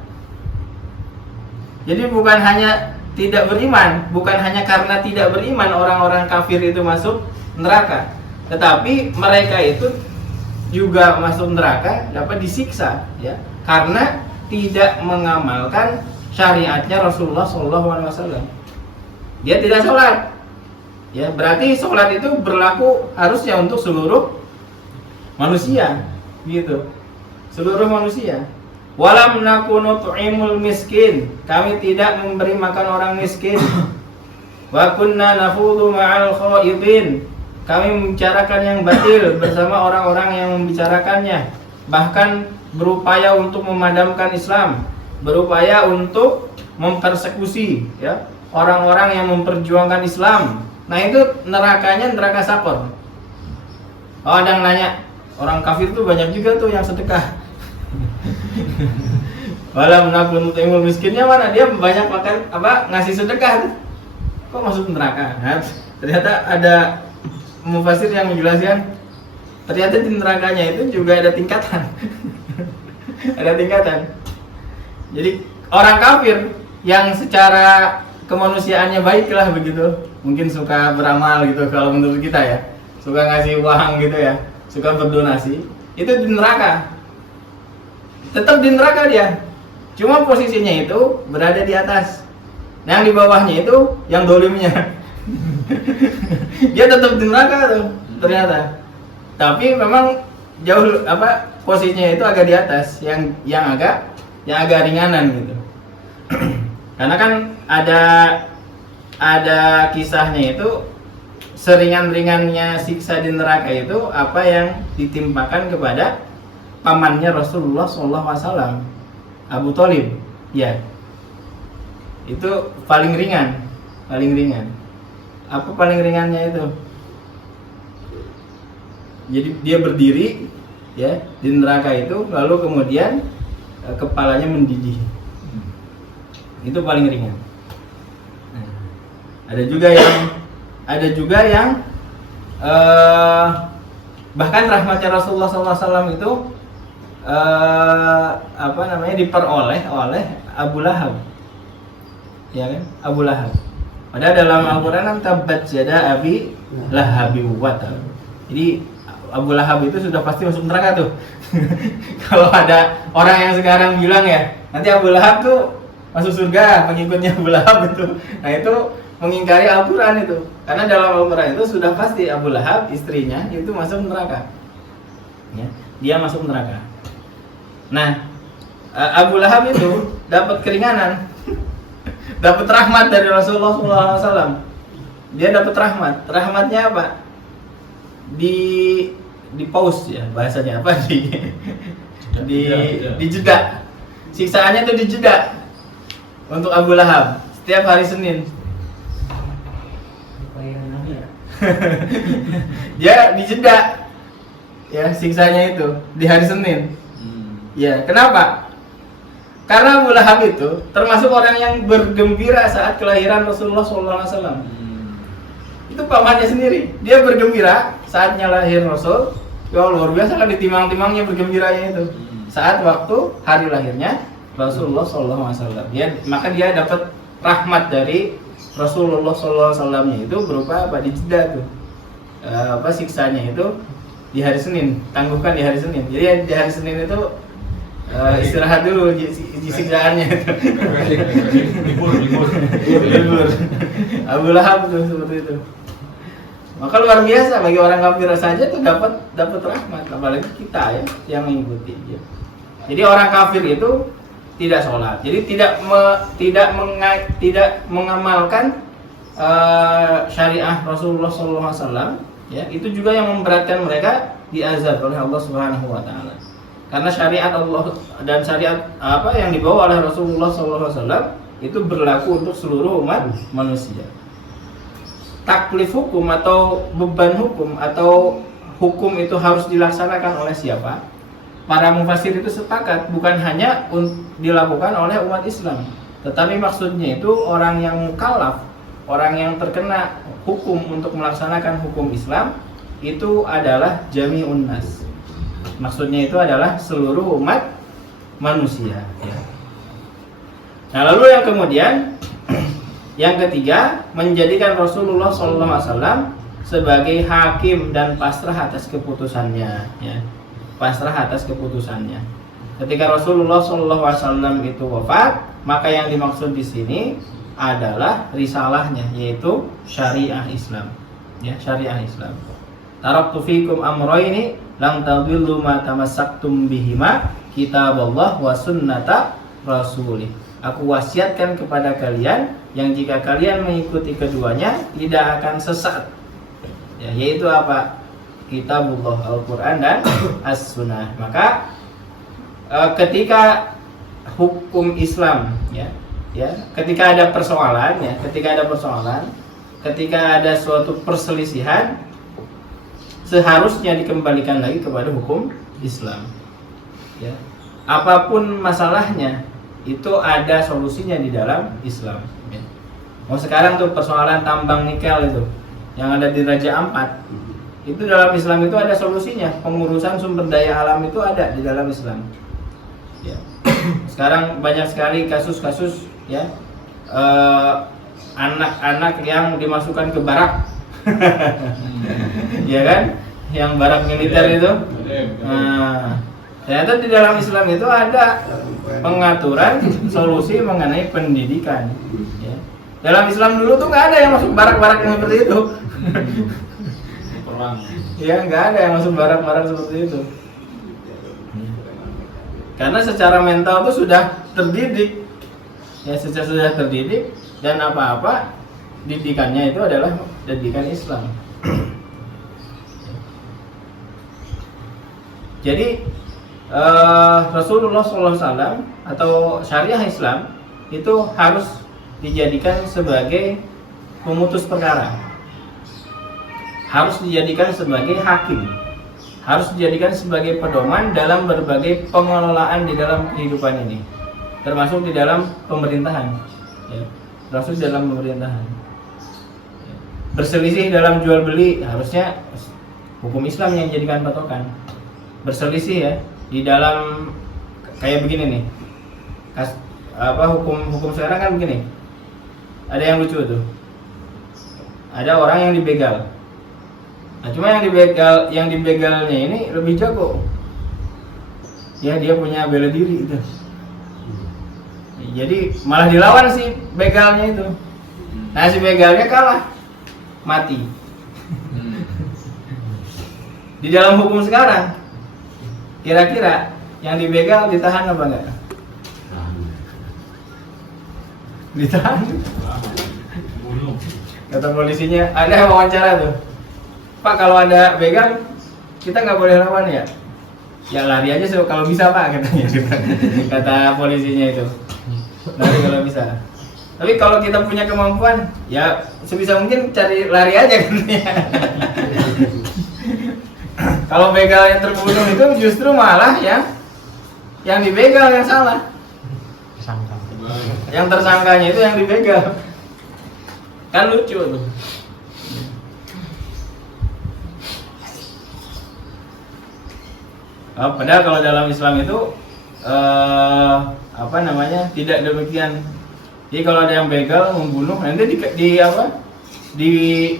Jadi bukan hanya tidak beriman, bukan hanya karena tidak beriman orang-orang kafir itu masuk neraka, tetapi mereka itu juga masuk neraka, dapat disiksa, ya, karena tidak mengamalkan syariatnya Rasulullah SAW. Dia tidak sholat, ya, berarti sholat itu berlaku harusnya untuk seluruh manusia, gitu. seluruh manusia. Walam nakunu tu'imul miskin, kami tidak memberi makan orang miskin. Wa kunna nakhudhu ma'al khaidin, kami membicarakan yang batil bersama orang-orang yang membicarakannya, bahkan berupaya untuk memadamkan Islam, berupaya untuk mempersekusi ya orang-orang yang memperjuangkan Islam. Nah itu nerakanya neraka Sakor. Oh ada yang nanya, orang kafir tuh banyak juga tuh yang sedekah. Walam nakun tu'imul miskinnya mana, dia banyak makan ngasih sedekah tuh. Kok masuk neraka? Nah, ternyata ada mufasir yang menjelaskan, ternyata di nerakanya itu juga ada tingkatan. Ada tingkatan. Jadi orang kafir yang secara kemanusiaannya baiklah begitu, mungkin suka beramal gitu kalau menurut kita ya, suka ngasih uang gitu ya, suka berdonasi, itu di neraka. Tetap di neraka dia. Cuma posisinya itu berada di atas. Yang di bawahnya itu yang dolimnya. Dia tetap di neraka tuh ternyata. Tapi memang jauh posisinya itu agak di atas, yang agak ringanan gitu. Karena kan ada kisahnya itu, seringan-ringannya siksa di neraka itu apa yang ditimpakan kepada pamannya Rasulullah SAW, Abu Thalib. Ya. Itu paling ringan. Apa paling ringannya itu? Jadi dia berdiri ya di neraka itu, lalu kemudian kepalanya mendidih. Itu paling ringan. Nah, ada juga yang bahkan rahmatnya Rasulullah SAW itu diperoleh oleh Abu Lahab. Ya kan? Abu Lahab. Padahal dalam Al-Qur'an tabbat yada abi lahabi wa tab. Jadi Abu Lahab itu sudah pasti masuk neraka tuh. Kalau ada orang yang sekarang bilang ya, nanti Abu Lahab tuh masuk surga, pengikutnya Abu Lahab itu. Nah, itu mengingkari Al-Qur'an itu. Karena dalam Al-Qur'an itu sudah pasti Abu Lahab istrinya itu masuk neraka. Ya, dia masuk neraka. Nah, Abu Lahab itu dapat keringanan. Dapat rahmat dari Rasulullah SAW. Dia dapat rahmat. Rahmatnya apa? Di pause ya, bahasanya apa? Di jeda. Siksaannya itu di jeda. Untuk Abu Lahab setiap hari Senin. Dia di jeda. Ya, siksanya itu di hari Senin. Ya, kenapa? Karena Abu Lahab itu termasuk orang yang bergembira saat kelahiran Rasulullah SAW. Itu pamannya sendiri, dia bergembira saatnya lahir Rasul. Ya luar biasa kan, ditimang-timangnya bergembiranya itu saat waktu hari lahirnya Rasulullah SAW. Maka dia dapat rahmat dari Rasulullah SAW-nya itu berupa apa? Di jeda tuh. Siksanya itu di hari Senin, tangguhkan di hari Senin. Jadi di hari Senin itu istirahat dulu di siksaannya itu. Libur. Abu Lahab tuh seperti itu. Maka luar biasa bagi orang kafir saja tuh dapat rahmat, apalagi kita ya yang mengikuti. Ya. Jadi orang kafir itu tidak sholat, jadi tidak mengamalkan syariah Rasulullah SAW. Ya, itu juga yang memberatkan mereka diazab oleh Allah Subhanahu Wa Taala. Karena syariat Allah dan syariat yang dibawa oleh Rasulullah SAW itu berlaku untuk seluruh umat manusia. Taklif hukum atau beban hukum atau hukum itu harus dilaksanakan oleh siapa? Para mufasir itu sepakat bukan hanya dilakukan oleh umat Islam, tetapi maksudnya itu orang yang mukallaf, orang yang terkena hukum untuk melaksanakan hukum Islam itu adalah jami'un nas. Maksudnya itu adalah seluruh umat manusia. Ya. Nah, lalu yang kemudian, yang ketiga, menjadikan Rasulullah SAW sebagai hakim dan pasrah atas keputusannya. Ya. Pasrah atas keputusannya. Ketika Rasulullah SAW itu wafat, maka yang dimaksud di sini adalah risalahnya, yaitu syariah Islam. Ya, syariah Islam. Taraktu fikum amrayni Lang tadillu ma tamassaktum bihima kitaballah wa sunnata rasulih. Aku wasiatkan kepada kalian yang jika kalian mengikuti keduanya tidak akan sesat. Ya, yaitu apa? Kitabullah, Al-Qur'an dan As-Sunnah. Maka ketika hukum Islam ketika ada persoalan ketika ada suatu perselisihan, seharusnya dikembalikan lagi kepada hukum Islam. Ya. Apapun masalahnya itu ada solusinya di dalam Islam. Ya. Sekarang tuh persoalan tambang nikel itu yang ada di Raja Ampat, itu dalam Islam itu ada solusinya. Pengurusan sumber daya alam itu ada di dalam Islam. Ya. Sekarang banyak sekali kasus-kasus anak-anak yang dimasukkan ke barak. Ya kan, yang barak militer itu. Nah, ternyata di dalam Islam itu ada pengaturan solusi mengenai pendidikan. Ya. Dalam Islam dulu tuh nggak ada yang masuk barak-barak yang seperti itu. Perang. Ya, nggak ada yang masuk barak-barak seperti itu. Karena secara mental tuh sudah terdidik. Ya, sudah terdidik dan apa-apa didikannya itu adalah didikan Islam. Jadi Rasulullah SAW atau syariah Islam itu harus dijadikan sebagai pemutus perkara, harus dijadikan sebagai hakim, harus dijadikan sebagai pedoman dalam berbagai pengelolaan di dalam kehidupan ini, termasuk di dalam pemerintahan. Ya, termasuk di dalam pemerintahan. Berselisih dalam jual beli, harusnya hukum Islam yang dijadikan patokan. Berselisih ya di dalam kayak begini nih, hukum sekarang kan begini. Ada yang lucu tuh, ada orang yang dibegal. Nah, cuma yang dibegalnya ini lebih jago. Ya, dia punya bela diri itu. Jadi malah dilawan si begalnya itu. Nah, si begalnya kalah, mati. Di dalam hukum sekarang, kira-kira yang dibegal ditahan apa enggak? Ditahan. Kata polisinya, ada wawancara tuh, Pak, kalau ada begal kita nggak boleh lawan ya? Ya lari aja kalau bisa Pak, katanya. Kata polisinya itu, lari kalau bisa. Tapi kalau kita punya kemampuan, ya sebisa mungkin cari lari aja katanya. Kalau begal yang terbunuh itu justru malah yang dibegal yang salah. Yang tersangkanya itu yang dibegal. Kan lucu tuh. Padahal kalau dalam Islam itu tidak demikian. Jadi kalau ada yang begal membunuh, nanti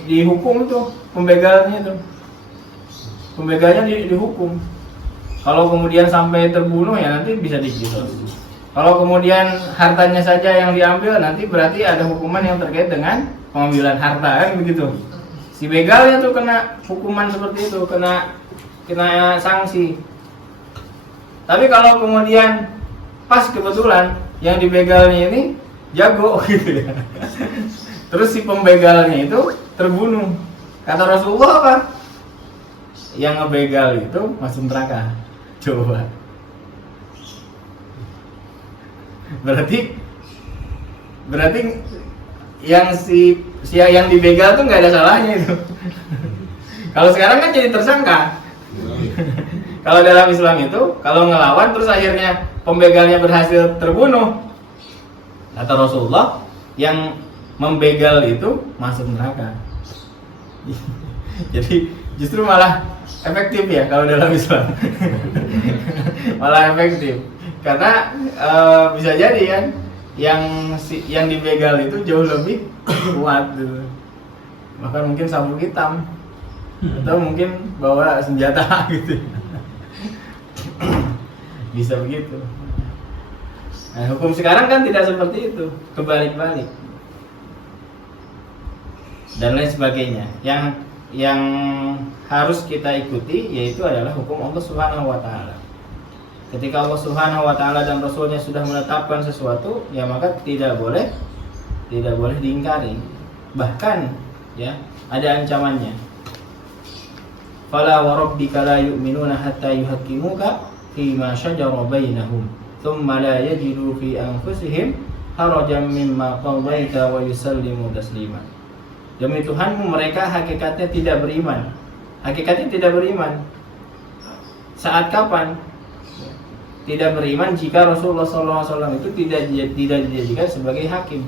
dihukum itu pembegalnya itu. Pembegalnya dihukum. Kalau kemudian sampai terbunuh ya nanti bisa dikisos. Kalau kemudian hartanya saja yang diambil, nanti berarti ada hukuman yang terkait dengan pengambilan harta, kan begitu. Si begalnya tuh kena hukuman seperti itu, kena sanksi. Tapi kalau kemudian pas kebetulan yang dibegalnya ini jago gitu ya. Terus si pembegalnya itu terbunuh. Kata Rasulullah apa? Yang ngebegal itu masuk neraka. Coba. Berarti yang dibegal tuh nggak ada salahnya itu. Kalau sekarang kan jadi tersangka. Kalau dalam Islam itu, kalau ngelawan terus akhirnya pembegalnya berhasil terbunuh, kata Rasulullah, yang membegal itu masuk neraka. Jadi justru malah efektif ya kalau dalam Islam. Malah efektif. Karena bisa jadi kan yang dibegal itu jauh lebih kuat gitu. Bahkan mungkin sabuk hitam atau mungkin bawa senjata gitu. Bisa begitu. Nah, hukum sekarang kan tidak seperti itu, kebalik-balik dan lain sebagainya. yang harus kita ikuti yaitu adalah hukum Allah Subhanahu wa taala. Ketika Allah Subhanahu wa taala dan Rasulnya sudah menetapkan sesuatu, ya maka tidak boleh diingkari. Bahkan ya, ada ancamannya. Fala wa rabbika la yu'minuna hatta yuhaqqimuka fima shajara bainahum, thumma la yajidu fi anfusihim harajan mimma qadaita wa yusallimu taslima. Demi Tuhanmu, mereka hakikatnya tidak beriman. Hakikatnya tidak beriman. Saat kapan? Tidak beriman jika Rasulullah SAW itu tidak dijadikan sebagai hakim.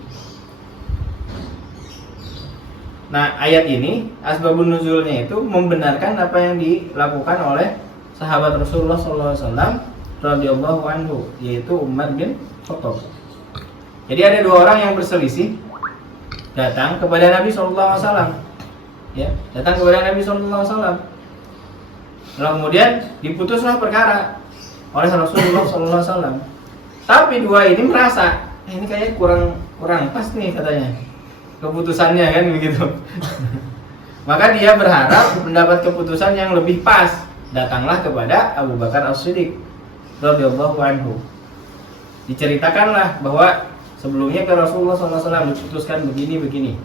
Nah, ayat ini asbabun nuzulnya itu membenarkan apa yang dilakukan oleh sahabat Rasulullah SAW radhiyallahu anhu, yaitu Umar bin Khattab. Jadi ada dua orang yang berselisih datang kepada Nabi SAW, ya, datang kepada Nabi SAW. Lalu kemudian diputuslah perkara oleh Rasulullah SAW. Tapi dua ini merasa ini kayaknya kurang pas nih katanya keputusannya, kan begitu. Maka dia berharap mendapat keputusan yang lebih pas. Datanglah kepada Abu Bakar As-Siddiq radhiyallahu anhu. Diceritakanlah bahwa sebelumnya ke Rasulullah SAW diputuskan begini.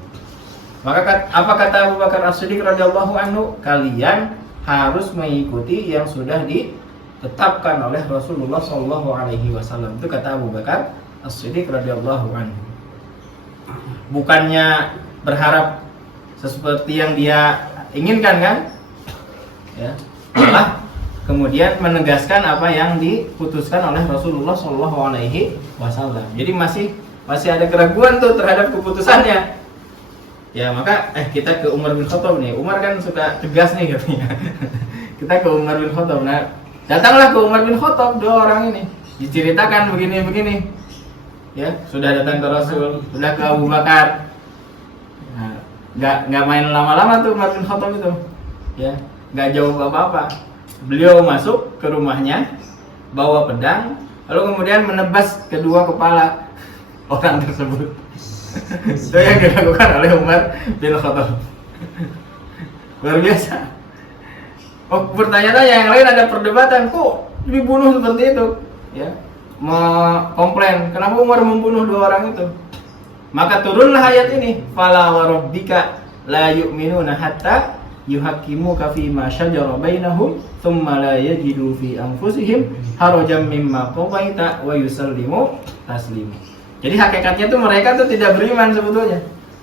Maka apa kata Abu Bakar As-Siddiq radhiyallahu anhu? Kalian harus mengikuti yang sudah ditetapkan oleh Rasulullah SAW. Itu kata Abu Bakar As-Siddiq radhiyallahu anhu. Bukannya berharap seperti yang dia inginkan, kan? Ya, malah kemudian menegaskan apa yang diputuskan oleh Rasulullah SAW. Jadi masih ada keraguan tuh terhadap keputusannya. Ya, maka kita ke Umar bin Khattab nih. Umar kan suka tegas nih katanya. Kita ke Umar bin Khattab. Nah, datanglah ke Umar bin Khattab dua orang ini. Diceritakan begini. Ya, sudah datang ke Rasul, sudah ke Abu Bakar. Nah, nggak main lama-lama tuh Umar bin Khattab itu. Ya, nggak jauh apa-apa. Beliau masuk ke rumahnya, bawa pedang, lalu kemudian menebas kedua kepala orang tersebut. Itu yang dilakukan oleh Umar bin Khattab. Luar biasa. Oh, bertanya-tanya, yang lain ada perdebatan, kok dibunuh seperti itu? Ya, mau komplain, kenapa Umar membunuh dua orang itu? Maka turunlah ayat ini, fala wa rabbika la yu'minuna hatta yuhaqqimuka fima shajara bainahum thumma la yajidu fi anfusihim harajan mimma qadaita wa yusallimu taslima. Jadi hakikatnya tuh mereka tuh tidak beriman sebetulnya.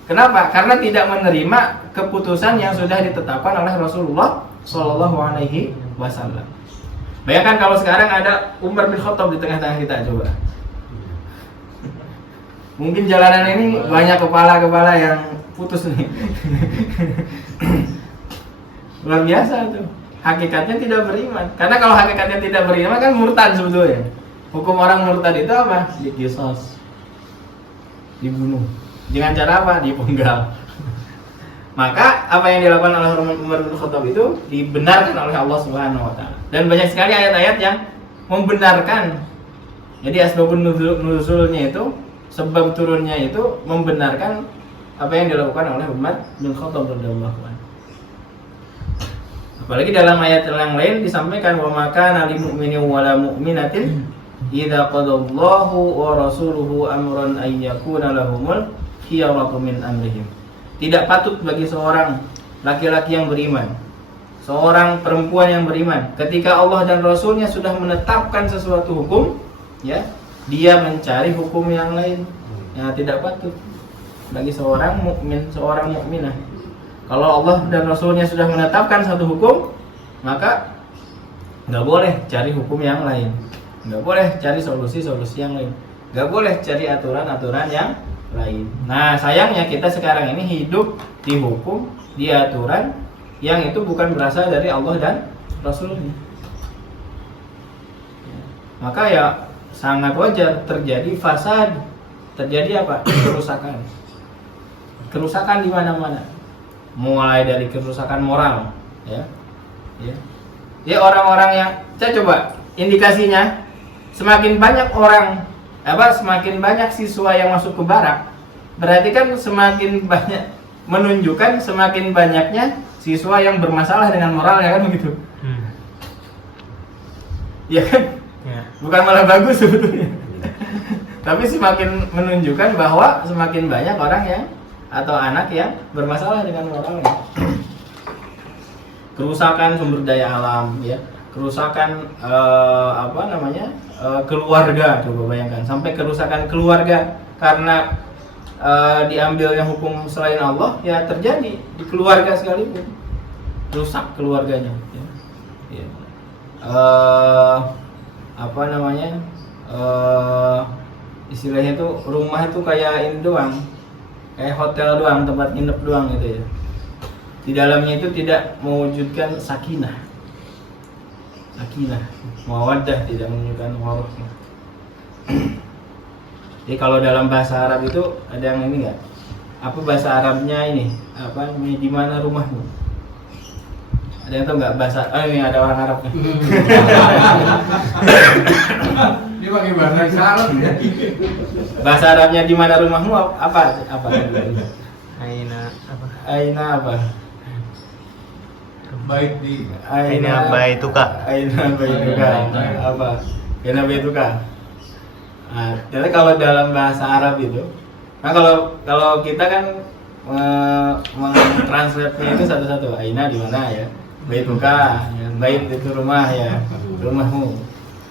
Kenapa? Karena tidak menerima keputusan yang sudah ditetapkan oleh Rasulullah Shallallahu Alaihi Wasallam. Bayangkan kalau sekarang ada Umar bin Khattab di tengah-tengah kita, coba. Mungkin jalanan ini banyak kepala-kepala yang putus nih. Luar biasa tuh. Hakikatnya tidak beriman. Karena kalau hakikatnya tidak beriman kan murtad sebetulnya. Hukum orang murtad itu apa? Dikisos, dibunuh. Dengan cara apa? Dipenggal. Maka apa yang dilakukan oleh Umar bin Khattab itu dibenarkan oleh Allah Subhanahu wa taala. Dan banyak sekali ayat-ayat yang membenarkan. Jadi asbabun nuzulnya itu, sebab turunnya itu membenarkan apa yang dilakukan oleh Umar bin Khattab radhiyallahu anhu. Apalagi dalam ayat yang lain disampaikan wa maka lil mu'minin wa la mu'minatin idza qadallahu wa rasuluhu amran ay yakuna lahumul khiyaratu min amrihim. Tidak patut bagi seorang laki-laki yang beriman, seorang perempuan yang beriman, ketika Allah dan Rasulnya sudah menetapkan sesuatu hukum, ya, dia mencari hukum yang lain. Ya, tidak patut bagi seorang mukmin, seorang mukminah. Kalau Allah dan Rasulnya sudah menetapkan satu hukum, maka nggak boleh cari hukum yang lain, nggak boleh cari solusi-solusi yang lain, nggak boleh cari aturan-aturan yang lain. Nah, sayangnya kita sekarang ini hidup di hukum, di aturan yang itu bukan berasal dari Allah dan Rasulnya. Maka ya sangat wajar terjadi fasad, terjadi apa? Kerusakan. Kerusakan di mana-mana. Mulai dari kerusakan moral, ya. Ya orang-orang yang saya coba indikasinya semakin banyak semakin banyak siswa yang masuk ke barak, berarti kan semakin banyak menunjukkan semakin banyaknya siswa yang bermasalah dengan moralnya, kan begitu. Ya kan? Ya. Bukan malah bagus sebetulnya. Tapi semakin menunjukkan bahwa semakin banyak orang yang atau anak yang bermasalah dengan moralnya. Kerusakan sumber daya alam, ya, kerusakan keluarga, coba bayangkan, sampai kerusakan keluarga karena diambilnya hukum selain Allah, ya terjadi di keluarga sekalipun, rusak keluarganya. Ya. Ya. Istilahnya itu rumah itu kayak ini doang, kayak hotel doang, tempat nginep doang gitu ya. Di dalamnya itu tidak mewujudkan sakinah, mawaddah, tidak menunjukkan warahmah. Jadi kalau dalam bahasa Arab itu ada yang ini nggak? Apa bahasa Arabnya ini? Apa namanya? Di mana rumahmu? Ada yang tahu nggak bahasa? Oh, ini ada orang Arab. Ini pakai bahasa Arab ya. Bahasa Arabnya di mana rumahmu apa? Aina apa? Baik di Aina baituka. Apa? Aina baituka. Nah, jadi kalau dalam bahasa Arab itu, nah kalau kita kan mentranslate-nya itu satu-satu. Aina di mana ya? Baituka, ya. Bait itu rumah ya, rumahmu.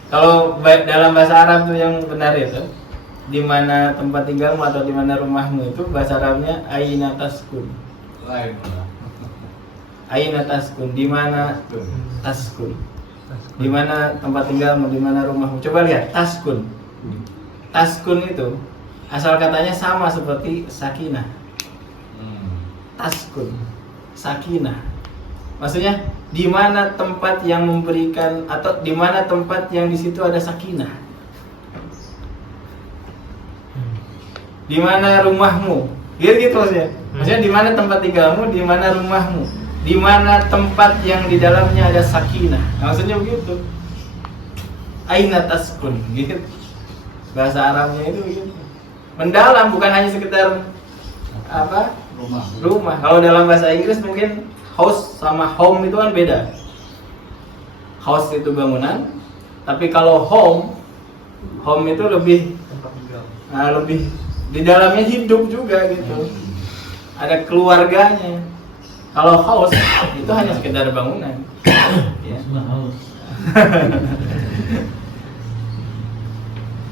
Kalau dalam bahasa Arab tuh yang benar itu, di mana tempat tinggalmu atau di mana rumahmu, itu bahasa Arabnya aina taskun. lain. Aina taskun, di mana taskun? Di mana tempat tinggalmu, di mana rumahmu? Coba lihat taskun. Taskun itu asal katanya sama seperti sakinah. Taskun, sakinah. Maksudnya di mana tempat yang memberikan atau di mana tempat yang di situ ada sakinah? Di mana rumahmu? Gitu maksudnya. Maksudnya di mana tempat tinggalmu, di mana rumahmu? Di mana tempat yang di dalamnya ada sakinah? Maksudnya begitu. Aina taskun, gitu. Bahasa Arabnya itu begitu. Mendalam, bukan hanya sekedar apa? Rumah. Kalau dalam bahasa Inggris mungkin house sama home itu kan beda. House itu bangunan, tapi kalau home itu lebih lebih di dalamnya hidup juga gitu. Ada keluarganya. Kalau house itu hanya sekedar bangunan. Ya.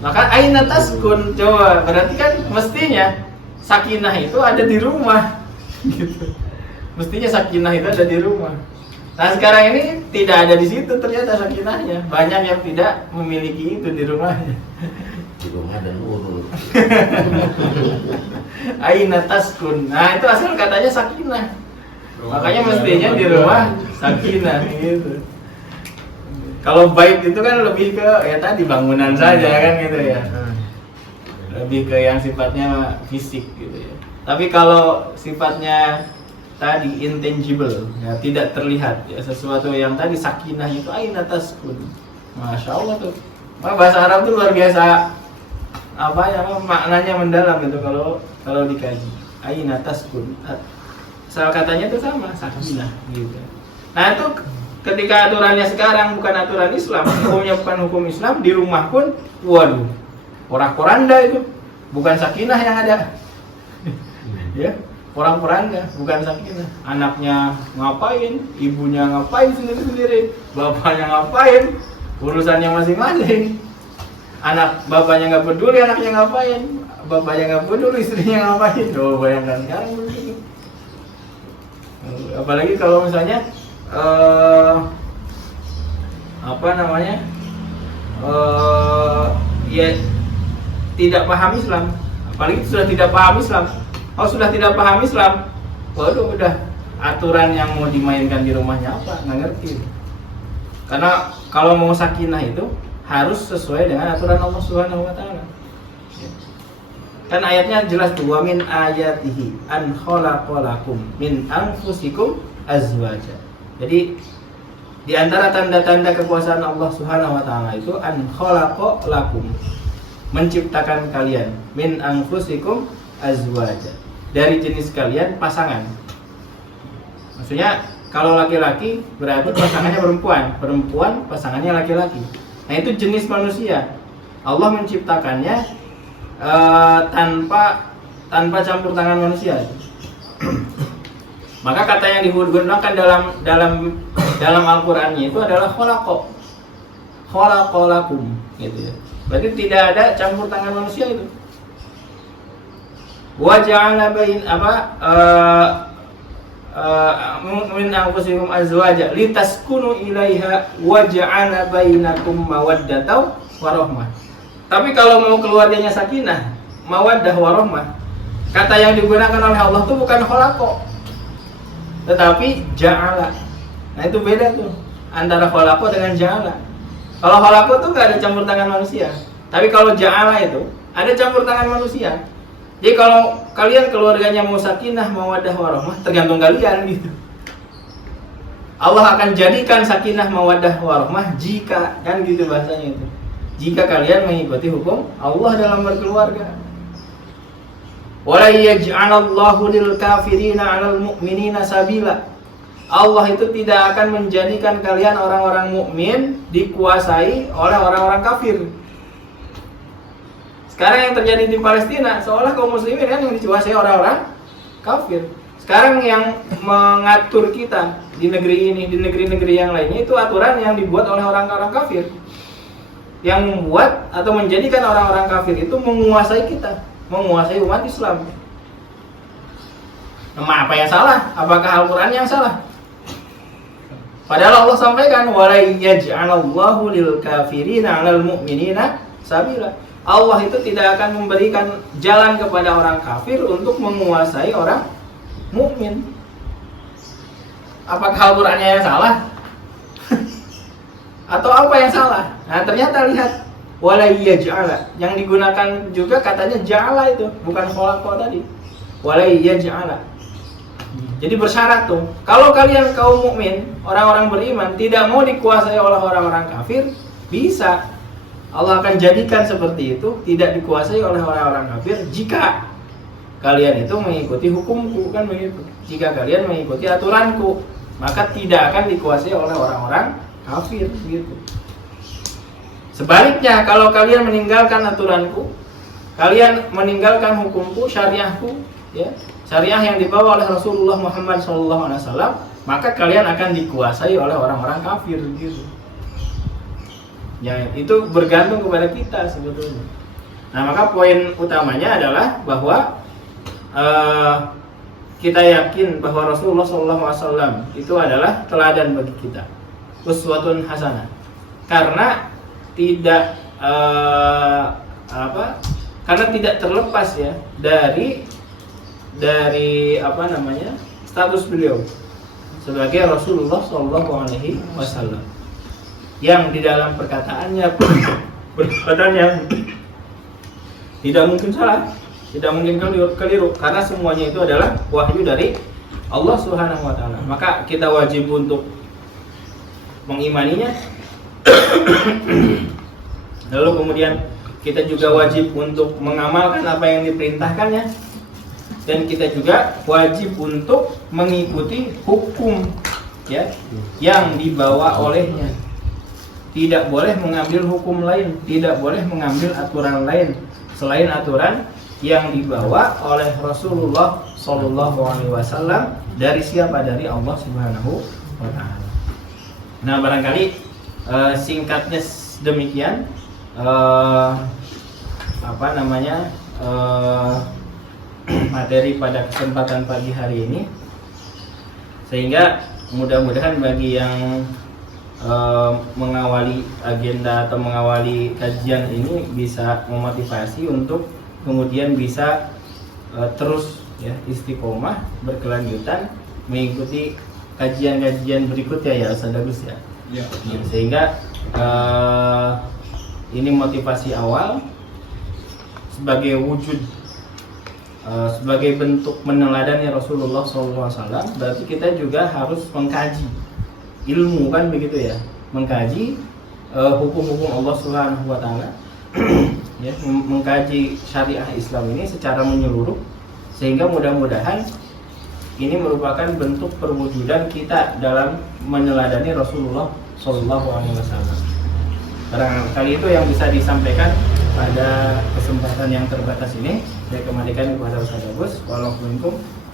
Maka aina taskun, coba berarti kan mestinya sakinah itu ada di rumah gitu. Mestinya sakinah itu ada di rumah. Nah sekarang ini tidak ada di situ ternyata sakinahnya. Banyak yang tidak memiliki itu di rumahnya. Di rumah dan urut. Aina taskun. Nah itu asal katanya sakinah. Makanya mestinya di rumah sakinah gitu. Kalau bait itu kan lebih ke ya tadi bangunan saja kan gitu ya. Lebih ke yang sifatnya fisik gitu ya. Tapi kalau sifatnya tadi intangible, ya tidak terlihat ya, sesuatu yang tadi sakinah itu aina taskun. Masya Allah tuh. Bahasa Arab tuh luar biasa apa ya, maknanya mendalam gitu kalau dikaji. Aina taskun. Salah katanya itu sama, sakinah gitu. Nah itu ketika aturannya sekarang bukan aturan Islam, hukumnya bukan hukum Islam, di rumah pun, waduh, porak-poranda itu, bukan sakinah yang ada, ya, porak-poranda, bukan sakinah. Anaknya ngapain, ibunya ngapain sendiri-sendiri, bapaknya ngapain, urusannya masing-masing. Bapaknya nggak peduli, anaknya ngapain, bapaknya nggak peduli, istrinya ngapain. Coba bayangkan sekarang begitu. Apalagi kalau misalnya ya tidak paham Islam, apalagi sudah tidak paham Islam. Kalau sudah tidak paham Islam, waduh udah aturan yang mau dimainkan di rumahnya apa nggak ngerti. Karena kalau mau sakinah itu harus sesuai dengan aturan Allah Subhanahu Wa Taala. Kan ayatnya jelas tuh, wa min ayatihi an khalaqalakum min anfusikum azwaja. Jadi di antara tanda-tanda kekuasaan Allah Subhanahu Wa Taala itu an khalaqalakum, menciptakan kalian, min anfusikum azwaja, dari jenis kalian pasangan. Maksudnya kalau laki-laki berarti pasangannya perempuan, perempuan pasangannya laki-laki. Nah itu jenis manusia. Allah menciptakannya tanpa campur tangan manusia. Maka kata yang digunakan dalam Al-Qur'annya itu adalah khalaqalakum gitu ya. Berarti tidak ada campur tangan manusia itu. Wa ja'ala min anfusikum azwaja litaskunu ilaiha wa ja'ala bainakum mawaddatan warahmah. Tapi kalau mau keluarganya sakinah, mawaddah warahmah, kata yang digunakan oleh Allah itu bukan khalaqa, tetapi ja'ala. Nah itu beda tuh antara khalaqa dengan ja'ala. Kalau khalaqa itu nggak ada campur tangan manusia, tapi kalau ja'ala itu ada campur tangan manusia. Jadi kalau kalian keluarganya mau sakinah, mawaddah warahmah, tergantung kalian gitu. Allah akan jadikan sakinah, mawaddah warahmah jika, kan gitu bahasanya itu. Jika kalian mengikuti hukum Allah dalam berkeluarga. Wala yaj'alallahu lil kafirina 'alal mu'minina sabila. Allah itu tidak akan menjadikan kalian orang-orang mukmin dikuasai oleh orang-orang kafir. Sekarang yang terjadi di Palestina seolah kaum muslimin kan yang dikuasai orang-orang kafir. Sekarang yang mengatur kita di negeri ini, di negeri-negeri yang lainnya itu aturan yang dibuat oleh orang-orang kafir. Yang membuat atau menjadikan orang-orang kafir itu menguasai kita, menguasai umat Islam. Nah, apa yang salah? Apakah Al-Qur'an yang salah? Padahal Allah sampaikan wala yaj'alallahu lil kafirina 'alal mu'minina sabila. Allah itu tidak akan memberikan jalan kepada orang kafir untuk menguasai orang mukmin. Apakah Al-Qur'annya yang salah? Atau apa yang salah? Nah ternyata lihat wala yaj'ala, yang digunakan juga katanya ja'ala itu, bukan khalaqa tadi. Wala yaj'ala. Jadi bersyarat tuh, kalau kalian kaum mukmin, orang-orang beriman tidak mau dikuasai oleh orang-orang kafir, bisa. Allah akan jadikan seperti itu, tidak dikuasai oleh orang-orang kafir jika kalian itu mengikuti hukumku, kan begitu. Jika kalian mengikuti aturanku, maka tidak akan dikuasai oleh orang-orang kafir, gitu. Sebaliknya, kalau kalian meninggalkan aturanku, kalian meninggalkan hukumku, syariahku, ya, syariah yang dibawa oleh Rasulullah Muhammad SAW, maka kalian akan dikuasai oleh orang-orang kafir, gitu. Ya, itu bergantung kepada kita sebetulnya. Nah, maka poin utamanya adalah bahwa kita yakin bahwa Rasulullah SAW itu adalah teladan bagi kita, uswatun hasanah. Karena tidak karena tidak terlepas ya dari status beliau sebagai Rasulullah SAW. Yang di dalam perkataannya, perkataannya tidak mungkin salah, tidak mungkin keliru, karena semuanya itu adalah wahyu dari Allah Subhanahu wa Ta'ala. Maka kita wajib untuk mengimaninya. Lalu kemudian kita juga wajib untuk mengamalkan apa yang diperintahkannya, dan kita juga wajib untuk mengikuti hukum ya yang dibawa olehnya. Tidak boleh mengambil hukum lain, tidak boleh mengambil aturan lain selain aturan yang dibawa oleh Rasulullah SAW dari siapa? Dari Allah Subhanahu wa Ta'ala. Nah, barangkali singkatnya demikian materi pada kesempatan pagi hari ini, sehingga mudah-mudahan bagi yang mengawali agenda atau mengawali kajian ini bisa memotivasi untuk kemudian bisa terus ya istiqomah berkelanjutan mengikuti kajian-kajian berikutnya ya Ustaz Agus ya. Ya. Sehingga ini motivasi awal sebagai wujud sebagai bentuk meneladani Rasulullah SAW. Berarti kita juga harus mengkaji ilmu, kan begitu ya, mengkaji hukum-hukum Allah Subhanahu wa Ta'ala ya, mengkaji syariah Islam ini secara menyeluruh Sehingga mudah-mudahan ini merupakan bentuk perwujudan kita dalam meneladani Rasulullah Shallallahu Alaihi Wasallam. Barangkali itu yang bisa disampaikan pada kesempatan yang terbatas ini. Saya kembalikan kepada Ustaz Agus.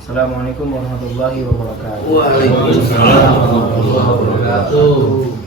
Assalamualaikum warahmatullahi wabarakatuh. Waalaikumsalam warahmatullahi wabarakatuh.